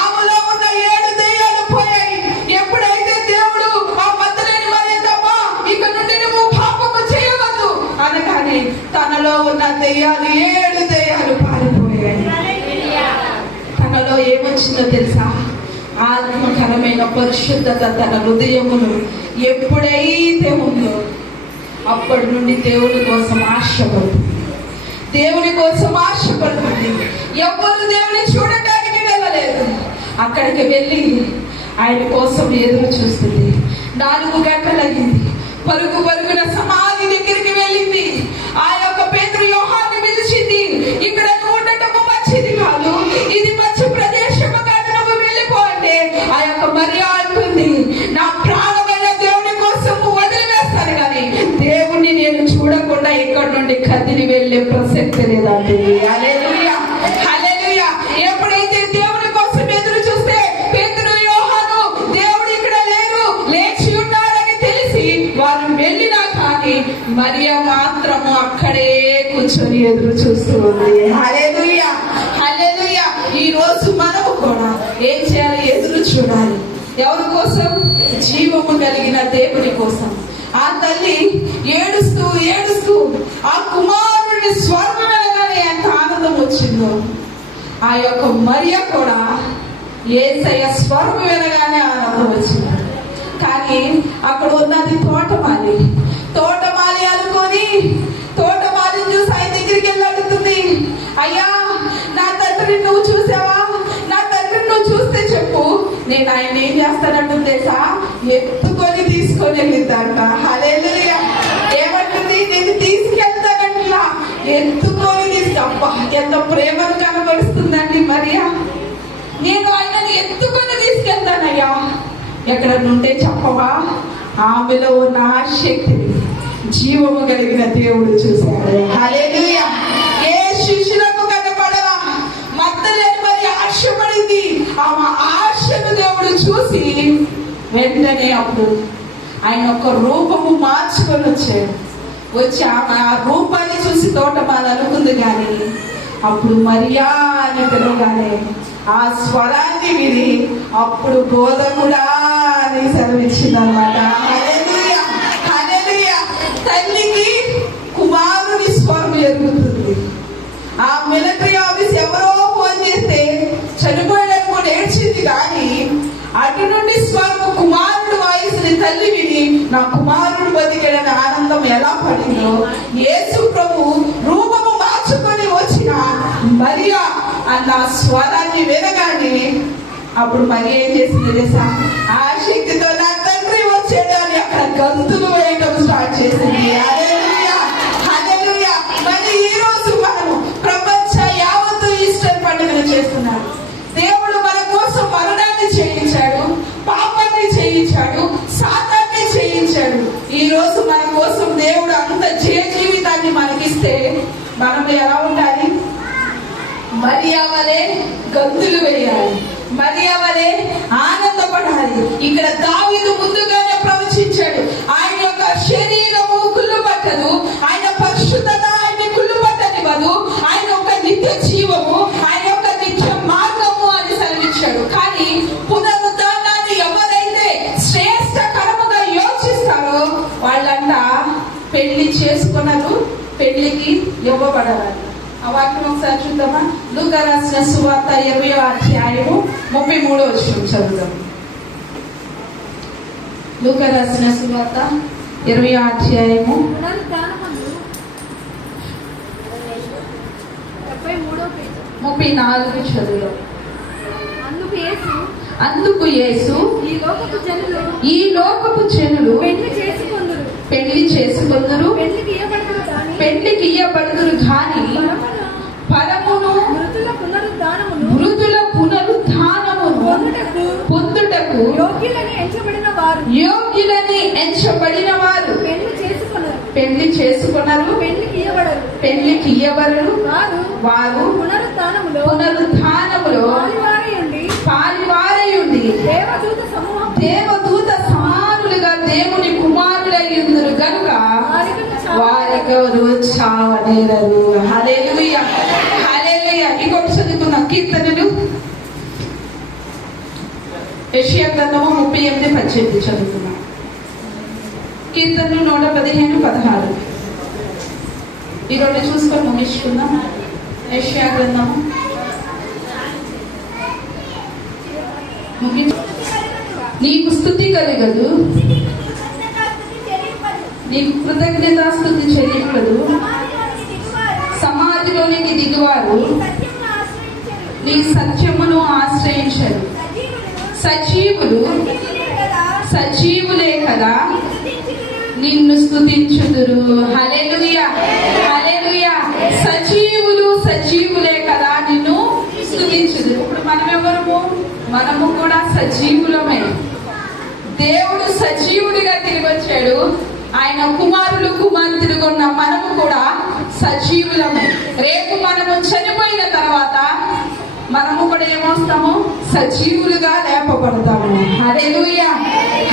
ఆమెలో ఉన్న 7 దెయ్యాలు పోయాయి. ఎప్పుడైతే దేవుడు ఆ మత్తలేని మరియమ్మా, ఇక నుండి నువ్వు పాపము చేయవద్దు అనగానే తనలో ఉన్న దెయ్యాలు 7 దెయ్యాలు పారిపోయాయి. తనలో ఏమొచ్చిందో తెలుసా? ఆత్మకరమైన పరిశుద్ధత తన హృదయమును ఎప్పుడైతే ఉందో అప్పటి నుండి దేవుని కోసం ఆశపడుతుంది, దేవుని కోసం ఆశపడుతుంది. ఎవ్వరు దేవుని చూడటానికి వెళ్ళలేదు, అక్కడికి వెళ్ళి ఆయన కోసం ఎదురు చూస్తుంది. 4 గంటలయ్యింది. పరుగు పరుగున సమాధి దగ్గరికి వెళ్ళింది. ఆ యొక్క పేతురు యోహాన్ని పిలిచింది. ఇక్కడ నువ్వు ఉండటము మంచిది కాదు, ఇది మంచి ప్రదేశము కాదు, నువ్వు వెళ్ళిపో అంటే ఆ యొక్క మరియా అంటుంది, నా ప్రాణమైన దేవుని కోసం వదిలివేస్తాను కానీ దేవుణ్ణి నేను చూడకుండా ఇక్కడ నుండి కదిలి వెళ్ళే ప్రసక్తి లేదండి. హల్లెలూయా, హల్లెలూయా. ఎప్పుడైతే దేవుని కోసం ఎదురు చూస్తే పేతురు యోహాను దేవుడు ఇక్కడ లేరు, లేచి ఉన్నాడని తెలిసి వారు వెళ్ళినా కానీ మరియా మాత్రము అక్కడే కూర్చొని ఎదురు చూస్తూ ఉంది. హల్లెలూయా, హల్లెలూయా. ఈ రోజు మనము కూడా ఏం చేయాలి? ఎదురు చూడాలి. ఎవరి కోసం? జీవము కలిగిన దేవుని కోసం. ఆ తల్లి ఏడుస్తూ ఏడుస్తూ ఆ కుమారుడి స్వరం వినగానే ఎంత ఆనందం వచ్చిందో, ఆ యొక్క మరియా కూడా యేసయ్య స్వరం వినగానే ఆనందం వచ్చింది. కానీ అక్కడ ఉన్నది తోటమాలి. తోటమాలి అనుకొని తోటమాలిని చూసి ఆయన దగ్గరికి వెళ్ళి అడుగుతుంది, అయ్యా నా తండ్రిని నువ్వు చూసావా? నా తండ్రిని నువ్వు చూస్తే చెప్పు, నేను ఆయన ఏం చేస్తానంటుంది తెలుసా? ఎత్తుకొని తీసుకొని వెళ్ళిద్దంట. హల్లెలూయా. ఏమంటుంది? నేను తీసుకెళ్తానంట. ఎత్తుకొని అబ్బా, ఎంత ప్రేమను కనబడుతుందండి మరియా. నేను ఆయనని ఎత్తుకొని తీసుకెళ్తానయ్యా. ఎక్కడ నుండే చెప్పవా? ఆమెలో ఉన్న శక్తిని జీవము కలిగిన దేవుడు చూశాడు. హల్లెలూయా. ఏ శిష్యులకు కనపడవా? మత్తలేని మరి ఆశపడింది. ఆమె ఆశను దేవుడు చూసి వెంటనే అప్పుడు ఆయన ఒక రూపము మార్చుకొని వచ్చి ఆమె ఆ రూపాన్ని చూసి తోటమాల అనుకుంది. కానీ అప్పుడు మరియా అని పిలవగానే ఆ స్వరాన్ని విని అప్పుడు బోధకుడా అని సెలవిచ్చింది అనమాట. హల్లెలూయా, హల్లెలూయా. తల్లికి కుమారుని స్వరం ఎరుగుతుంది. ఆ మిలిటరీ ఆఫీస్ ఎవరో ఫోన్ చేస్తే చనిపోయాడని కూడా ఏడ్చింది. కానీ అటు నుండి స్వరము కుమారుడు వాయిస్ని తల్లి విని నా కుమారుడు బతికాడని ఆనందం ఎలా పడిందో, యేసు ప్రభు రూపము మార్చుకొని వచ్చిన మరియా అన్న స్వరాన్ని వినగానే అప్పుడు మరియా ఏం చేసింది తెలుసా? ఆ శక్తితో నా తండ్రి వచ్చాడు అని అక్కడ గంతులు వేయడం స్టార్ట్ చేసింది. హల్లెలూయా, హల్లెలూయా. మరి ఈ రోజు మనము ప్రపంచ యావత్తు ఈస్టర్ పండుగను చేస్తున్నాము. దేవుడు మన కోసం మరణాన్ని చేయించాడు, పాపాన్ని చేయించాడు. ఇక్కడ దావీదు ముందుగానే ప్రవచించాడు. ఆయన యొక్క శరీరము కుళ్ళు పట్టదు, ఆయన పరిశుద్ధత ఆయన్ని కుళ్ళు పట్టనివ్వదు, ఆయన ఒక నిత్య జీవము, ఆయన యొక్క నిత్య మార్గము అని సెలవిచ్చాడు. కానీ పునరుద్ధానాన్ని ఎవరైతే శ్రేష్టకరముగా యోచిస్తారో వాళ్ళంతా పెళ్లి చేసుకున్నారు, పెళ్లికి ఇవ్వబడాలి. ఆ వాక్యం ఒకసారి చూద్దామా? లూకా రాసిన సువార్త 20వ అధ్యాయము 33వ వచనం చదువుదాం. లూకా రాసిన సువార్త 20వ అధ్యాయము పునరుద్ధానమందు 73వ పేజీ. 34 చదువుదాం. అందుకు యేసు ఈ ఈ లోకపు జనులు పెళ్లి చేసుకొందురు, పెళ్లికి ఇయ్యబడుదురు గాని పరమును మృతుల పునరుద్ధానమును పొందుటకు యోగ్యులని ఎంచబడిన వారు పెళ్లి చేసుకున్నారు, పెళ్లికి ఇయ్యబడరు. వారు పునరుద్ధానములో పాలివారయుండి దేవదూత సమానులుగా దేవుని కుమారులయ్యుందురు గనుక వారెవరు చావనేరరు. హల్లెలూయా, హల్లెలూయా. ఇంకొకటి చదువుకున్నాం కీర్తనలు. యెషయా గ్రంథము 38:18 చదువుకున్నాం. కీర్తనలు 115:16. ఈ రెండు చూసుకొని ముగించుకుందాం. యెషయా గ్రంథము నీకు స్తుతి కలగదు, నీకు కృతజ్ఞతాస్తుతి చెల్లింపదు. సమాధిలోనికి దిగువారు నీ సత్యమును ఆశ్రయించరు. సజీవులే కదా నిన్ను స్తుతించుదురు. హల్లెలూయా, హల్లెలూయా. సజీవులే కదా నిన్ను స్తుతించుదురు. ఇప్పుడు మనమెవరము? మనము కూడా సజీవులమే. దేవుడు సజీవుడిగా తిరిగి వచ్చాడు. ఆయన కుమారులు కుమార్తెలుగా ఉన్న మనము కూడా సజీవులమే. రేపు మనము చనిపోయిన తర్వాత మనము కూడా ఏమొస్తాము? సజీవులుగా లేపబడతాము. హల్లెలూయా,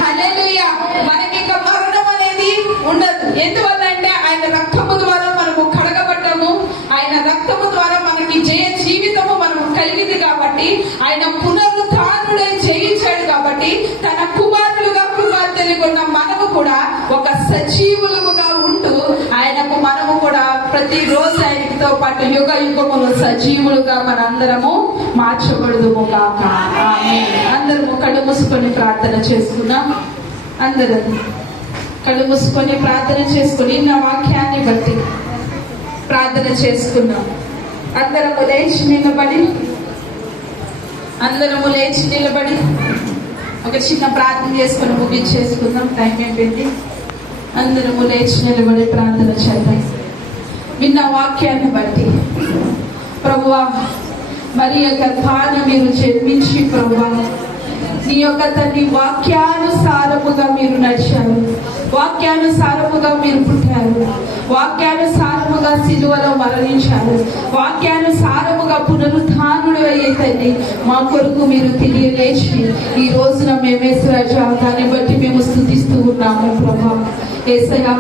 హల్లెలూయా. మనకి ఇంకా మరణం అనేది ఉండదు. ఎందువల్ల అంటే ఆయన రక్తము ద్వారా మనము కడగబడ్డాము. ఆయన రక్తము ద్వారా మనకి జయ జీవితము మనము కలిగింది కాబట్టి, ఆయన పునరుద్ధానుడై జయించాడు కాబట్టి, తన కుమారులుగా కుమార్తెలుగా ఉన్న మనము కూడా ఒక సజీవులుగా ఉంటూ ఆయనకు మనము కూడా ప్రతిరోజు ఆయనతో పాటు యుగ యుగములు సజీవులుగా మనందరము మార్చబడుదుము కాక. ఆమేన్. అందరము కళ్ళు మూసుకొని ప్రార్థన చేసుకున్నాం. అందరూ కళ్ళు మూసుకొని ప్రార్థన చేసుకుని నా వాక్యాన్ని బట్టి ప్రార్థన చేసుకున్నాం. అందరము లేచి నిలబడి ఒక చిన్న ప్రార్థన చేసుకొని ముగించేసుకుందాం. టైం అయిపోయింది. అందరము లేచి నిలబడి ప్రార్థన చేద్దాం. విన్న వాక్యాన్ని బట్టి ప్రభువా, మరి గర్భాన మీరు జన్మించి ప్రభువా నీ యొక్క తండ్రి వాక్యానుసారముగా మీరు నడిచారు, వాక్యానుసారముగా మీరు పుట్టారు, వాక్యానుసారముగా సిలువలో మరణించారు, వాక్యానుసారముగా పునరుద్ధానుడు అయ్యే తండ్రి మా కొరకు మీరు తిరిగి లేచి ఈ రోజున మేమేశ్వరజా దాన్ని బట్టి మేము స్తుతిస్తూ ఉన్నాము ప్రభా. యేసయ్యా,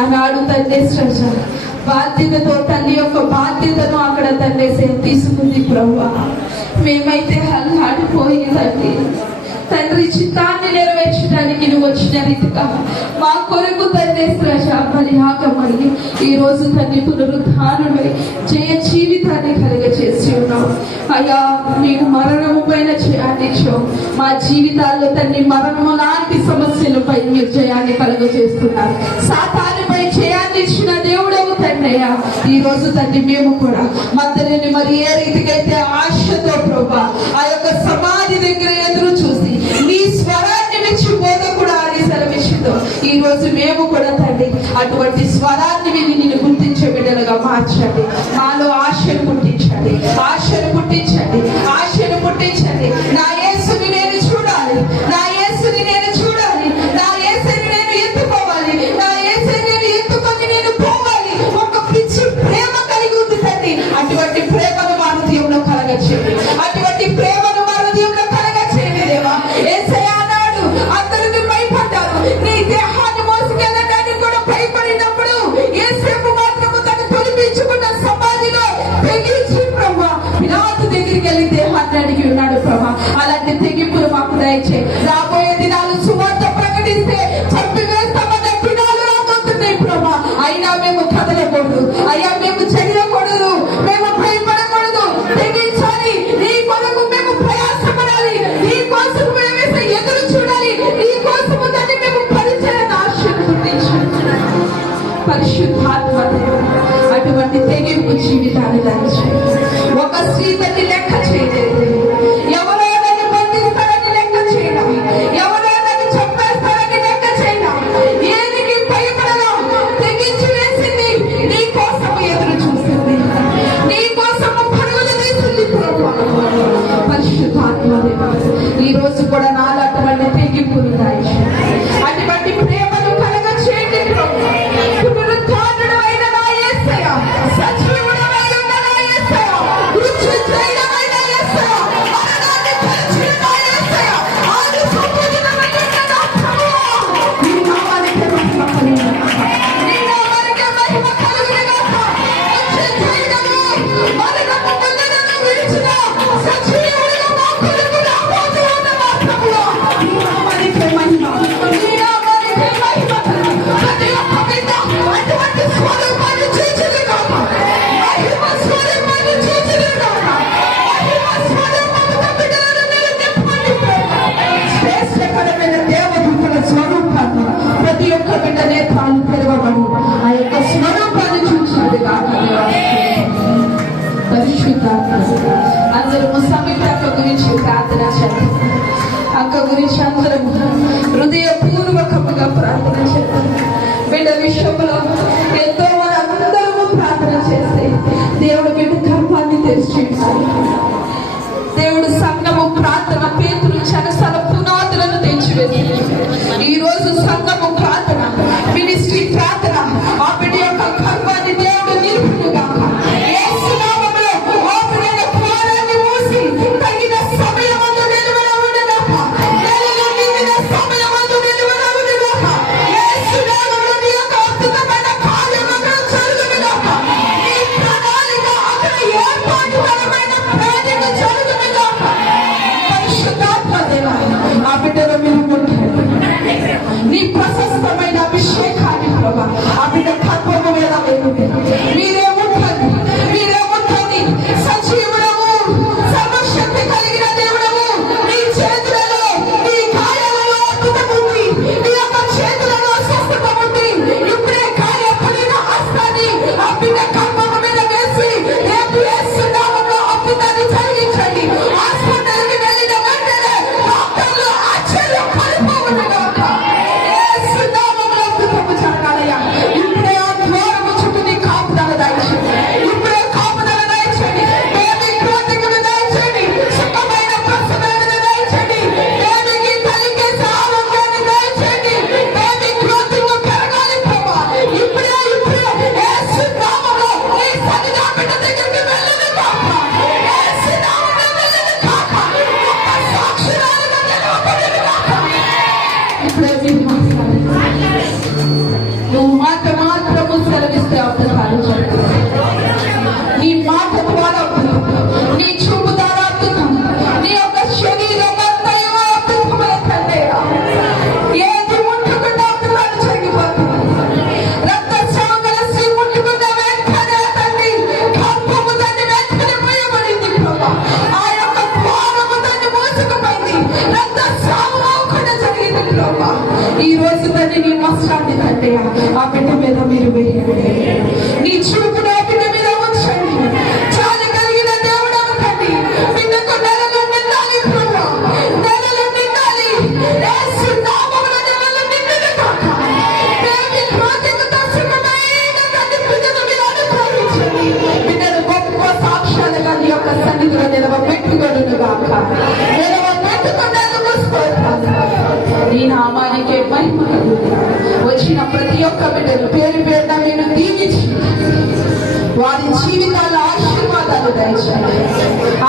ఆనాడు తండ్రి శ్రజ బాధ్యతతో తల్లి యొక్క బాధ్యతను అక్కడ తండ్రి తీసుకుంది ప్రభా. మేమైతే అల్లాడిపోయి తండ్రి చిత్తాన్ని నెరవేర్చడానికి నువ్వు వచ్చిన రీతిగా మా కొరకు తండ్రి బలియాగమని ఈ రోజు తండ్రి పునరుద్ధానుడై జయ జీవితాన్ని కలుగచేసి ఉన్నావు అయ్యా. నీవు మరణము పైన జయాన్నిచ్చావు. మా జీవితాల్లో తండ్రి మరణము లాంటి సమస్యలపై మీరు జయాన్ని కలుగచేస్తున్నారు. సాతానుపై జయాన్ని ఇచ్చిన దేవుడవు తండ్రయ్యా. ఈ రోజు తండ్రి మేము కూడా మధ్యలోని మరి ఏ రీతికైతే ఆశతో ప్రభా ఆ యొక్క సమాధి దగ్గర ఎదురు చూసి నీ స్వరాన్ని మెచ్చి బోధకుడా అని సెలవిచ్చిందో ఈ రోజు మేము కూడా తండ్రి అటువంటి స్వరాన్ని విని నిన్ను గుర్తించే బిడ్డలుగా మార్చండి. మాలో ఆశను పుట్టించండి, ఆశను పుట్టించండి, ఆశను పుట్టించండి. నా యేసుని నేను చూడాలి, నా యేసుని నేను చూడాలి, నా యేసుని నేను ఎత్తుకోవాలి, నా యేసుని నేను ఎత్తుకొని నేను పోవాలి. ఒక పిచ్చి ప్రేమ కలిగి ఉంది తండ్రి. అటువంటి ప్రేమను మా హృదయంలో కలగచేయండి, అటువంటి ప్రేమను మా హృదయంలో కలగచేయండి దేవా. యేసయ్య అన్నాడు, మాకు దయచేయి. రాబోయే దినాలు సువార్త ప్రకటిస్తే చంపివేస్తామన్న దినాలు రాబోతున్నాయి ప్రభా. అయినా మేము కదలకూడదు అయ్యా, మేము చెయ్యకూడదు, మేము భయపడకూడదు, తెగించాలి. నీ కొరకు మేము ప్రయాసపడాలి, నీ కోసం మేము ఎదురు చూడాలి, నీ కోసము దాన్ని మేము పరిచయం ఆశను గుర్తించాలి. పరిశుద్ధాత్మ అటువంటి తెగింపు జీవితాన్ని దయచేయండి. ఒక స్త్రీని లెక్క చేయలేదు, ఎవరో నన్ను బంధిస్తారని లెక్క చేయడం, ఎవరో నన్ను చంపేస్తారని లెక్క చేయడం, ఏదికి భయపడడం, తెగించి వేసింది, నీ కోసం ఎదురు చూసింది, నీ కోసం పరుగులు తీసింది ప్రభువా. పరిశుద్ధాత్మ ఈ రోజు కూడా నాలో అటువంటి తెగింపులు దయచేయండి, అటువంటి ప్రేమను కలగ చేయండి ప్రభువా. పునరుత్థానుడైన నా యేసయ్య, సజీవుడైన నా యేసయ్య, మృత్యుంజయుడైన యేసయ్య, మరణాన్ని పరిచిన నా యేసయ్య, ఆది సంపూర్ణమైన నా ప్రభువా, నీ నామానికే మహిమ కలుగునుగాక, నీ నామానికే మహిమ కలుగునుగాక. మృత్యుంజయుడను, మరణము బంధనము విడిచిన సజీవుడిగా మా కొరకు రాబోతూ ఉన్న నా ప్రభువా, నీ నామానికే మహిమ, నీ నామానికే మహిమ కలుగును. ప్రతి ఒక్క బిడ్డ అటువంటి స్వరూపాన్ని చూచునుగాక, మహిమ స్వరూపాన్ని చూచునుగాక, మహిమ స్వరూపముతో బిడ్డలను మీరు నింపండి ప్రభువా. శ్రేష్టకరమైన దేవదూతల స్వరూపాన్ని ప్రతి ఒక్క బిడ్డ నేత్రాలు తెరవబడి ఆ యొక్క స్వరూపాన్ని చూచినదిగాక. పరిశుద్ధాత్మ అందరము సమీప అక్క గురించి ప్రార్థన చేద్దాం. అక్క గురించి అందరము హృదయపూర్వకముగా ప్రార్థన చేద్దాం. బిడ్డ విషయంలో ఎంతో మంది అందరము ప్రార్థన చేస్తే దేవుడు బిడ్డ గర్భాన్ని తెరిచి దేవుడు సంఘము ప్రార్థన పేతులు చెరసాల పునాదులను తెచ్చివేసి ఈ రోజు సంఘము ప్రార్థన, మినిస్ట్రీ ప్రార్థన, ఆ బిడ్డ యొక్క గర్భాన్ని దేవుడు నిలుపునుగాక. యేసు నామములో ఆ బిడ్డ ద్వారాన్ని మూసి తగిన సమయమందు నిలువనవునుగాక, నెలలు నిండిన సమయమందు నిలువనవునుగాక. యేసు నామములో నీ యొక్క అద్భుతమైన కార్యములు జరుగునుగాక. నీ ప్రణాళిక అక్కడ ఏర్పాటుకరమైన ప్రణాళిక జరుగునుగాక. పరిశుద్ధాత్మ దేవా, ఆ బిడ్డను మీరు ముట్టండి. నీ ప్రశస్తమైన అభిషేకాన్ని ప్రభా ఆ బిడ్డ గర్భము మీద వేయండి. మీరే ముట్టండి, మీరే ముట్టండి. సజీవుడము, సర్వశక్తి కలిగిన దేవుడము, నీ చేతులలో, నీ గాయాలలో అద్భుతం ఉంది, నీ యొక్క చేతులలో స్వస్థత ఉంది. ఇప్పుడే గాయపడిన హస్తాన్ని ఆ బిడ్డ గర్భము మీద వేసి యేసు నామములో అద్భుతాన్ని జరిగించండి. హాస్పిటల్కి వెళ్ళిన వెంటనే డాక్టర్లు ఆశ్చర్యం పడిపోవునుగాక. యేసు నామములో అద్భుతము జరగాలయ్యా. ఇప్పుడే ఆ ద్వారము చుట్టూ నీ కాపుదల దయచేయండి, ఇప్పుడే కాపుదల దయచేయండి. బేబీ గ్రోతింగ్ను దయచేయండి, సుఖమైన ప్రసవాన్ని దయచేయండి, బేబీకి తల్లికి ఆరోగ్యాన్ని దయచేయండి. బేబీ గ్రోతింగ్ పెరగాలి ప్రభా. ఇప్పుడే యేసు నామములో నీ సన్నిధి ఆ బిడ్డ దగ్గరికి వెళ్ళునుగాక. యేసు నామములో వెళ్ళునుగాక. గొప్ప సాక్షురాలుగా నిలవబడునుగాక. ఇప్పుడే మీరు మాట్లాడండి. నువ్వు మాట మాత్రము సెలవిస్తే అద్భుతాలు జరుగుతాయి. నీ మాట ద్వారా అద్భుతం, నీ చూపు ద్వారా అద్భుతం, నీ యొక్క శరీరం అంతయు అద్భుతమైన తండ్రి. ఏది ముట్టుకున్న అద్భుతాలు జరిగిపోతుంది. రక్తస్రావం గల స్త్రీ ముట్టుకున్న వెంటనే తండ్రి గర్భము దాన్ని వెంటనే మూయబడింది ప్రభా. ఆ యొక్క ద్వారము దాన్ని మూసుకుపోయింది. రక్తస్రావం అవ్వకుండా జరిగింది ప్రభా. ఈ రోజు దాన్ని నీ వస్త్రాన్ని తండ్రి ఆ బిడ్డ మీద మీరు వేయండి. నీ చూపును ఆ బిడ్డ మీద ఉంచండి. చాలు కలిగిన దేవుడవు తండ్రి. బిడ్డకు నెలలు నిండాలి ప్రభా, నెలలు నిండాలి. యేసు నామములో నెలలు నిండునుగాక. దేవుని క్రోధితో సుఖమైన తండ్రి బిడ్డను మీరు అనుగ్రహించండి. బిడ్డను గొప్ప సాక్ష్యాలుగా నీ యొక్క సన్నిధిలో నిలవబెట్టుకొనుగాక. నిలవబెట్టుకున్నందుకు స్తోత్రాలు. నీ నామానికే మహిమ కలుగునుగాక. వచ్చిన ప్రతి ఒక్క బిడ్డను పేరు పేరున నేను దీవించి వారి జీవితాల్లో ఆశీర్వాదాలు దయచేయండి,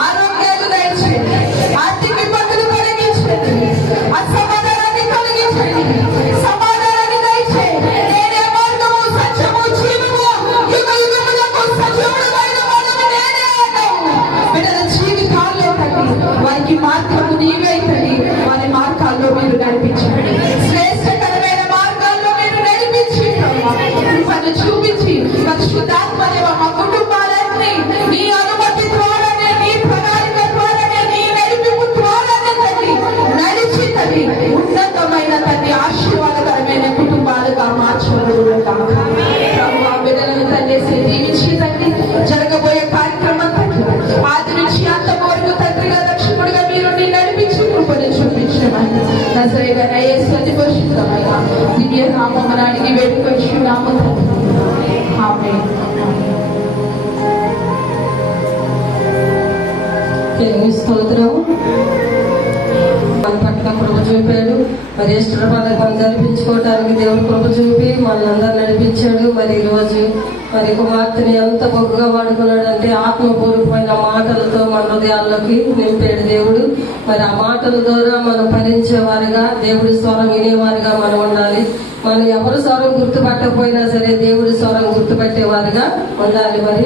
ఆరోగ్యాలు దయచేయండి, ఆర్థిక ఇబ్బందులు కలిగించండి, అసమాధానాన్ని కలిగించండి, సమాధానాన్ని దయచేయండి. నేనే మార్గము, సత్యము, జీవము, యుగ యుగములకు సజీవుడైన వాడను నేనే అన్నావు. బిడ్డల జీవితాల్లో తండ్రి వారికి మార్గము నీవే తండ్రి. నడిపించమని నజరేయుడైన యేసు అతి పరిశుద్ధమైన దివ్య నామమున అడిగి వేడుకొంచున్నాము తండ్రి. ఆమేన్. స్తోత్రం. మన పట్ల కృప చూపాడు. మరి ఈస్టర్ పండుగ జరిపించుకోవడానికి దేవుడు కృప చూపి మనందరూ నడిపించాడు. మరి ఈ రోజు మరి కుమార్తెని ఎంత గొప్పగా వాడుకున్నాడంటే ఆత్మపూర్వకమైన మాటలతో మన హృదయాల్లోకి నింపాడు దేవుడు. మరి ఆ మాటల ద్వారా మనం ఫలించేవారుగా, దేవుడి స్వరం వినేవారుగా మనం ఉండాలి. మనం ఎవరు స్వరం గుర్తుపట్టకపోయినా సరే దేవుడి స్వరం గుర్తుపెట్టేవారుగా ఉండాలి. మరి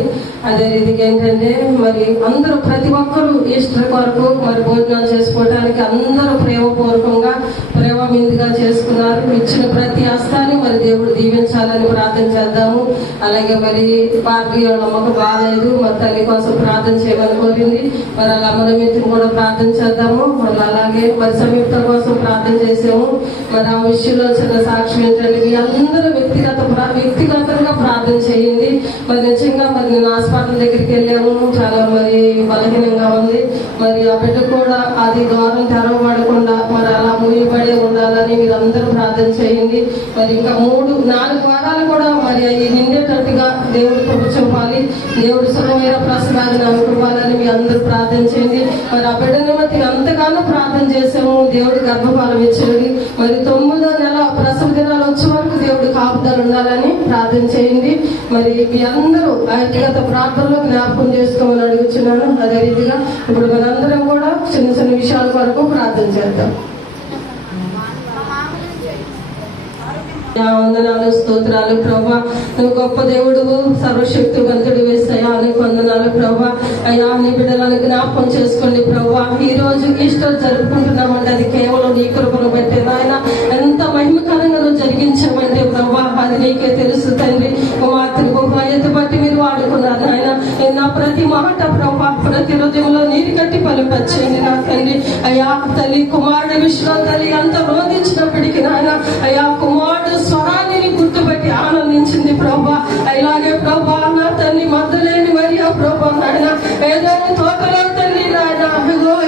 అదే రీతిగా ఏంటంటే మరి అందరూ ప్రతి ఒక్కరూ ఈస్టర్ కొరకు మరి భోజనాలు చేసుకోవడానికి అందరూ ప్రేమపూర్వకంగా ప్రేమమిందుగా చేసుకున్నారు. ఇచ్చిన ప్రతి హస్తాన్ని మరి దేవుడు దీవించాలని ప్రార్థన చేద్దాము. అలాగే మరి పార్టీ అమ్మకు బాగాలేదు, మరి తల్లి కోసం ప్రార్థన చేయమని కోరింది. మరి అలా అమరమిత్రుని కూడా ప్రార్థన చేద్దాము. మరి అలాగే మరి సంయుక్త కోసం ప్రార్థన చేసాము. మరి ఆ విషయంలో చిన్న సాక్షి ఏంటంటే మీ అందరూ వ్యక్తిగతంగా ప్రార్థన చేయండి. మరి నిజంగా మరి నేను హాస్పిటల్ దగ్గరికి వెళ్ళాము, చాలా మరి బలహీనంగా ఉంది. మరి ఆ బిడ్డ కూడా అది ద్వారం తెరవబడకుండా మరి అలా మూయబడే ఉండాలని మీరు అందరూ ప్రార్థన చేయండి. మరి ఇంకా 3-4 వారాలు కూడా మరి అవి నిండేటట్టుగా దేవుడు కృప చూపాలి. దేవుడు సులభమైన ప్రసాదాన్ని అనుకోవాలని మీ అందరూ ప్రార్థన చేయండి. మరి ఆ బిడ్డని బట్టి ఎంతగానో ప్రార్థన చేసాము. దేవుడు గర్భఫలం ఇచ్చాడు. మరి 9వ నెల ప్రసవ దినాలు వచ్చే వరకు దేవుడు కాపుదలు ఉండాలని ప్రార్థన చేయండి. మరి మీ అందరూ వ్యక్తిగత ప్రార్థనలో జ్ఞాపకం చేసుకోమని అడుగుతున్నాను. అదే రీతిగా ఇప్పుడు మనందరం కూడా చిన్న చిన్న విషయాల కొరకు ప్రార్థన చేద్దాం. వందనాలు, స్తోత్రాలు ప్రభా. నువ్వు గొప్ప దేవుడు, సర్వశక్తివంతుడు వేసయ్యా. నీకు వందనాలు ప్రభా. అయ్యా నీ బిడ్డలను జ్ఞాపకం చేసుకోండి ప్రభా. ఈ రోజు ఈస్టర్ జరుపుకుంటున్నామంటే అది కేవలం నీ కృపను బట్టే నాయన. ఎంత మహిమకరంగా నువ్వు జరిగించామంటే ప్రభా అది నీకే తెలుసు తండ్రి. కుమార్తెను బహుమతి బట్టి మీరు వాడుకున్నారు ఆయన. నా ప్రతి మాట ప్రభా ప్రతి హృదయంలో నీరు కట్టి పలుపచ్చేయండి నా తండ్రి. అయ్యా తల్లి కుమారుడు విషయంలో తల్లి అంత రోధించినప్పటికీ నాయన అయ్యా కుమారుడు స్వరాన్ని గుర్తుపెట్టి ఆనందించింది ప్రభా. అలాగే ప్రభా నా తల్లి మద్దలేని మరియా ప్రభా నాయన ఏదైనా తోటలో తల్లి నాయన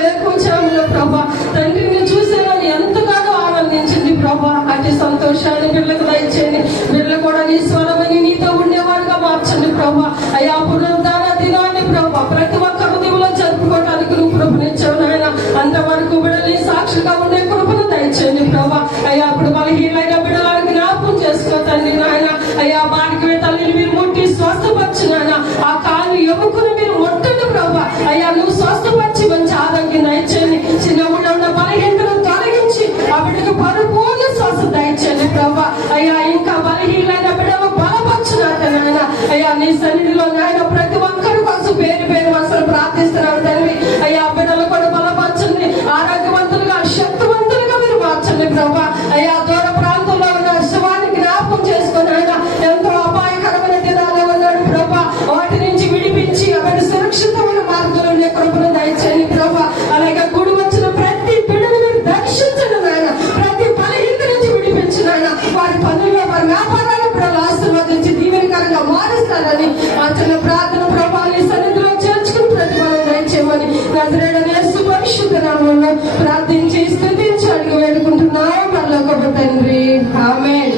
ఏకూచంలో ప్రభా తండ్రిని చూసేదని ఎంతగానో ఆనందించింది ప్రభా. అతి సంతోషాన్ని బిడ్డలకు దయచేయండి. బిడ్డలు కూడా నీ స్వరమని నీతో ఉండేవారుగా మార్చండి ప్రభా. అయ్యా పునరుద్ధాన దినాన్ని ప్రభా ప్రతి ఒక్క హృదయంలో జరుపుకోవడానికి నువ్వు కృపనిచ్చావు నాయన. అంతవరకు బిడ్డలు సాక్షిగా ఉండే కృపను దయచేయండి ప్రభా. అయ్యా అప్పుడు బలహీనైన బిడ్డలను జ్ఞాపకం చేసుకోతండి నాయన. అయ్యా వారికి తల్లిని మీరు ముట్టి స్వస్థపరచు నాయన. ఆ కాలు ఎముకను మీరు ముట్టండి ప్రభా. అయ్యా నువ్వు స్వస్థపరిచి మంచి ఆరోగ్యం దయచేయండి. చిన్నప్పుడు ఉన్న బలహీనతను తొలగించి ఆ బిడ్డకు పరిపూర్ణ స్వస్థత దయచేయండి ప్రభా. అయ్యా ఇంకా బలహీనైన బిడ్డను బలపరచు నాయన. అయ్యా నీ సన్నిధిలో నాయన ప్రతి ఒక్కరి కోసం పేరు పేరు అసలు ప్రార్థిస్తున్నాను తండ్రి. అయ్యా బిడ్డలు కూడా బలపరచండి. ఆరోగ్యవంతులుగా శక్తివంతులుగా మీరు మార్చండి ప్రభా. అయ్యా దూర ప్రాంతంలో ఉన్న శివాన్ని జ్ఞాపకం చేసుకుని ఆయన ఎంతో అపాయకరమైన దినాలు ఉన్నాడు ప్రభా. వాటి నుంచి విడిపించి అవి సురక్షితమైన మార్గంలో ఉండే కృపను దయచేయండి ప్రభా. అలాగే కూడి వచ్చిన ప్రతి బిడ్డను మీరు దర్శించండి నాయన. ప్రతి బలహీనత నుంచి విడిపించిన ఆయన వారి పనుల్లో వారి వ్యాపారాలు బిడ్డలు ఆశీర్వదించి దీవెనకరంగా మారుస్తారని ఆ చిన్న ప్రార్థన ప్రభా నీ సన్నిధిలో చేర్చుకుని ప్రతి మనం దయచేయమని నజరేయుడైన యేసు పరిశుద్ధ నామములో ప్రార్థించి స్తుతించి అడిగి వేడుకుంటున్నాం పరలోకపు తండ్రి. ఆమేన్.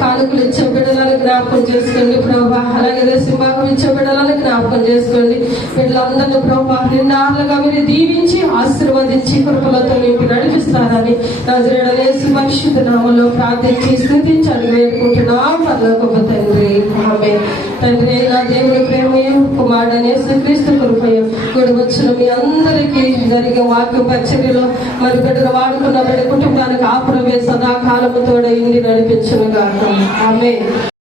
కానుకలు ఇచ్చే బిడ్డలను జ్ఞాపకం చేసుకోండి ప్రభా. అలాగే సింబాకు ఇచ్చే బిడ్డలను జ్ఞాపకం చేసుకోండి. బిడ్డలందరినీ ప్రభా నిన్నాళ్ళుగా మీరు దీవించి ఆశీర్వదించి కృపలతో నింపి నడిపిస్తారని నజరేయుడైన యేసు పరిశుద్ధ నామములో ప్రార్థించి స్తుతించి అడిగి వేడుకుంటున్నాం పరలోకపు తండ్రి. ఆమేన్. తండ్రి నా దేవుని ప్రేమయు కుమారుడైన యేసుక్రీస్తు కృపయు కూడి వచ్చిన మీ అందరికీ జరిగే వాక్య పరిచర్యలో మరి బిడ్డలు వాడుకున్న బిడ్డ కుటుంబానికి ఆపురమే సదాకాలము తోడైంది నడిపించును గాక. ఆమేన్.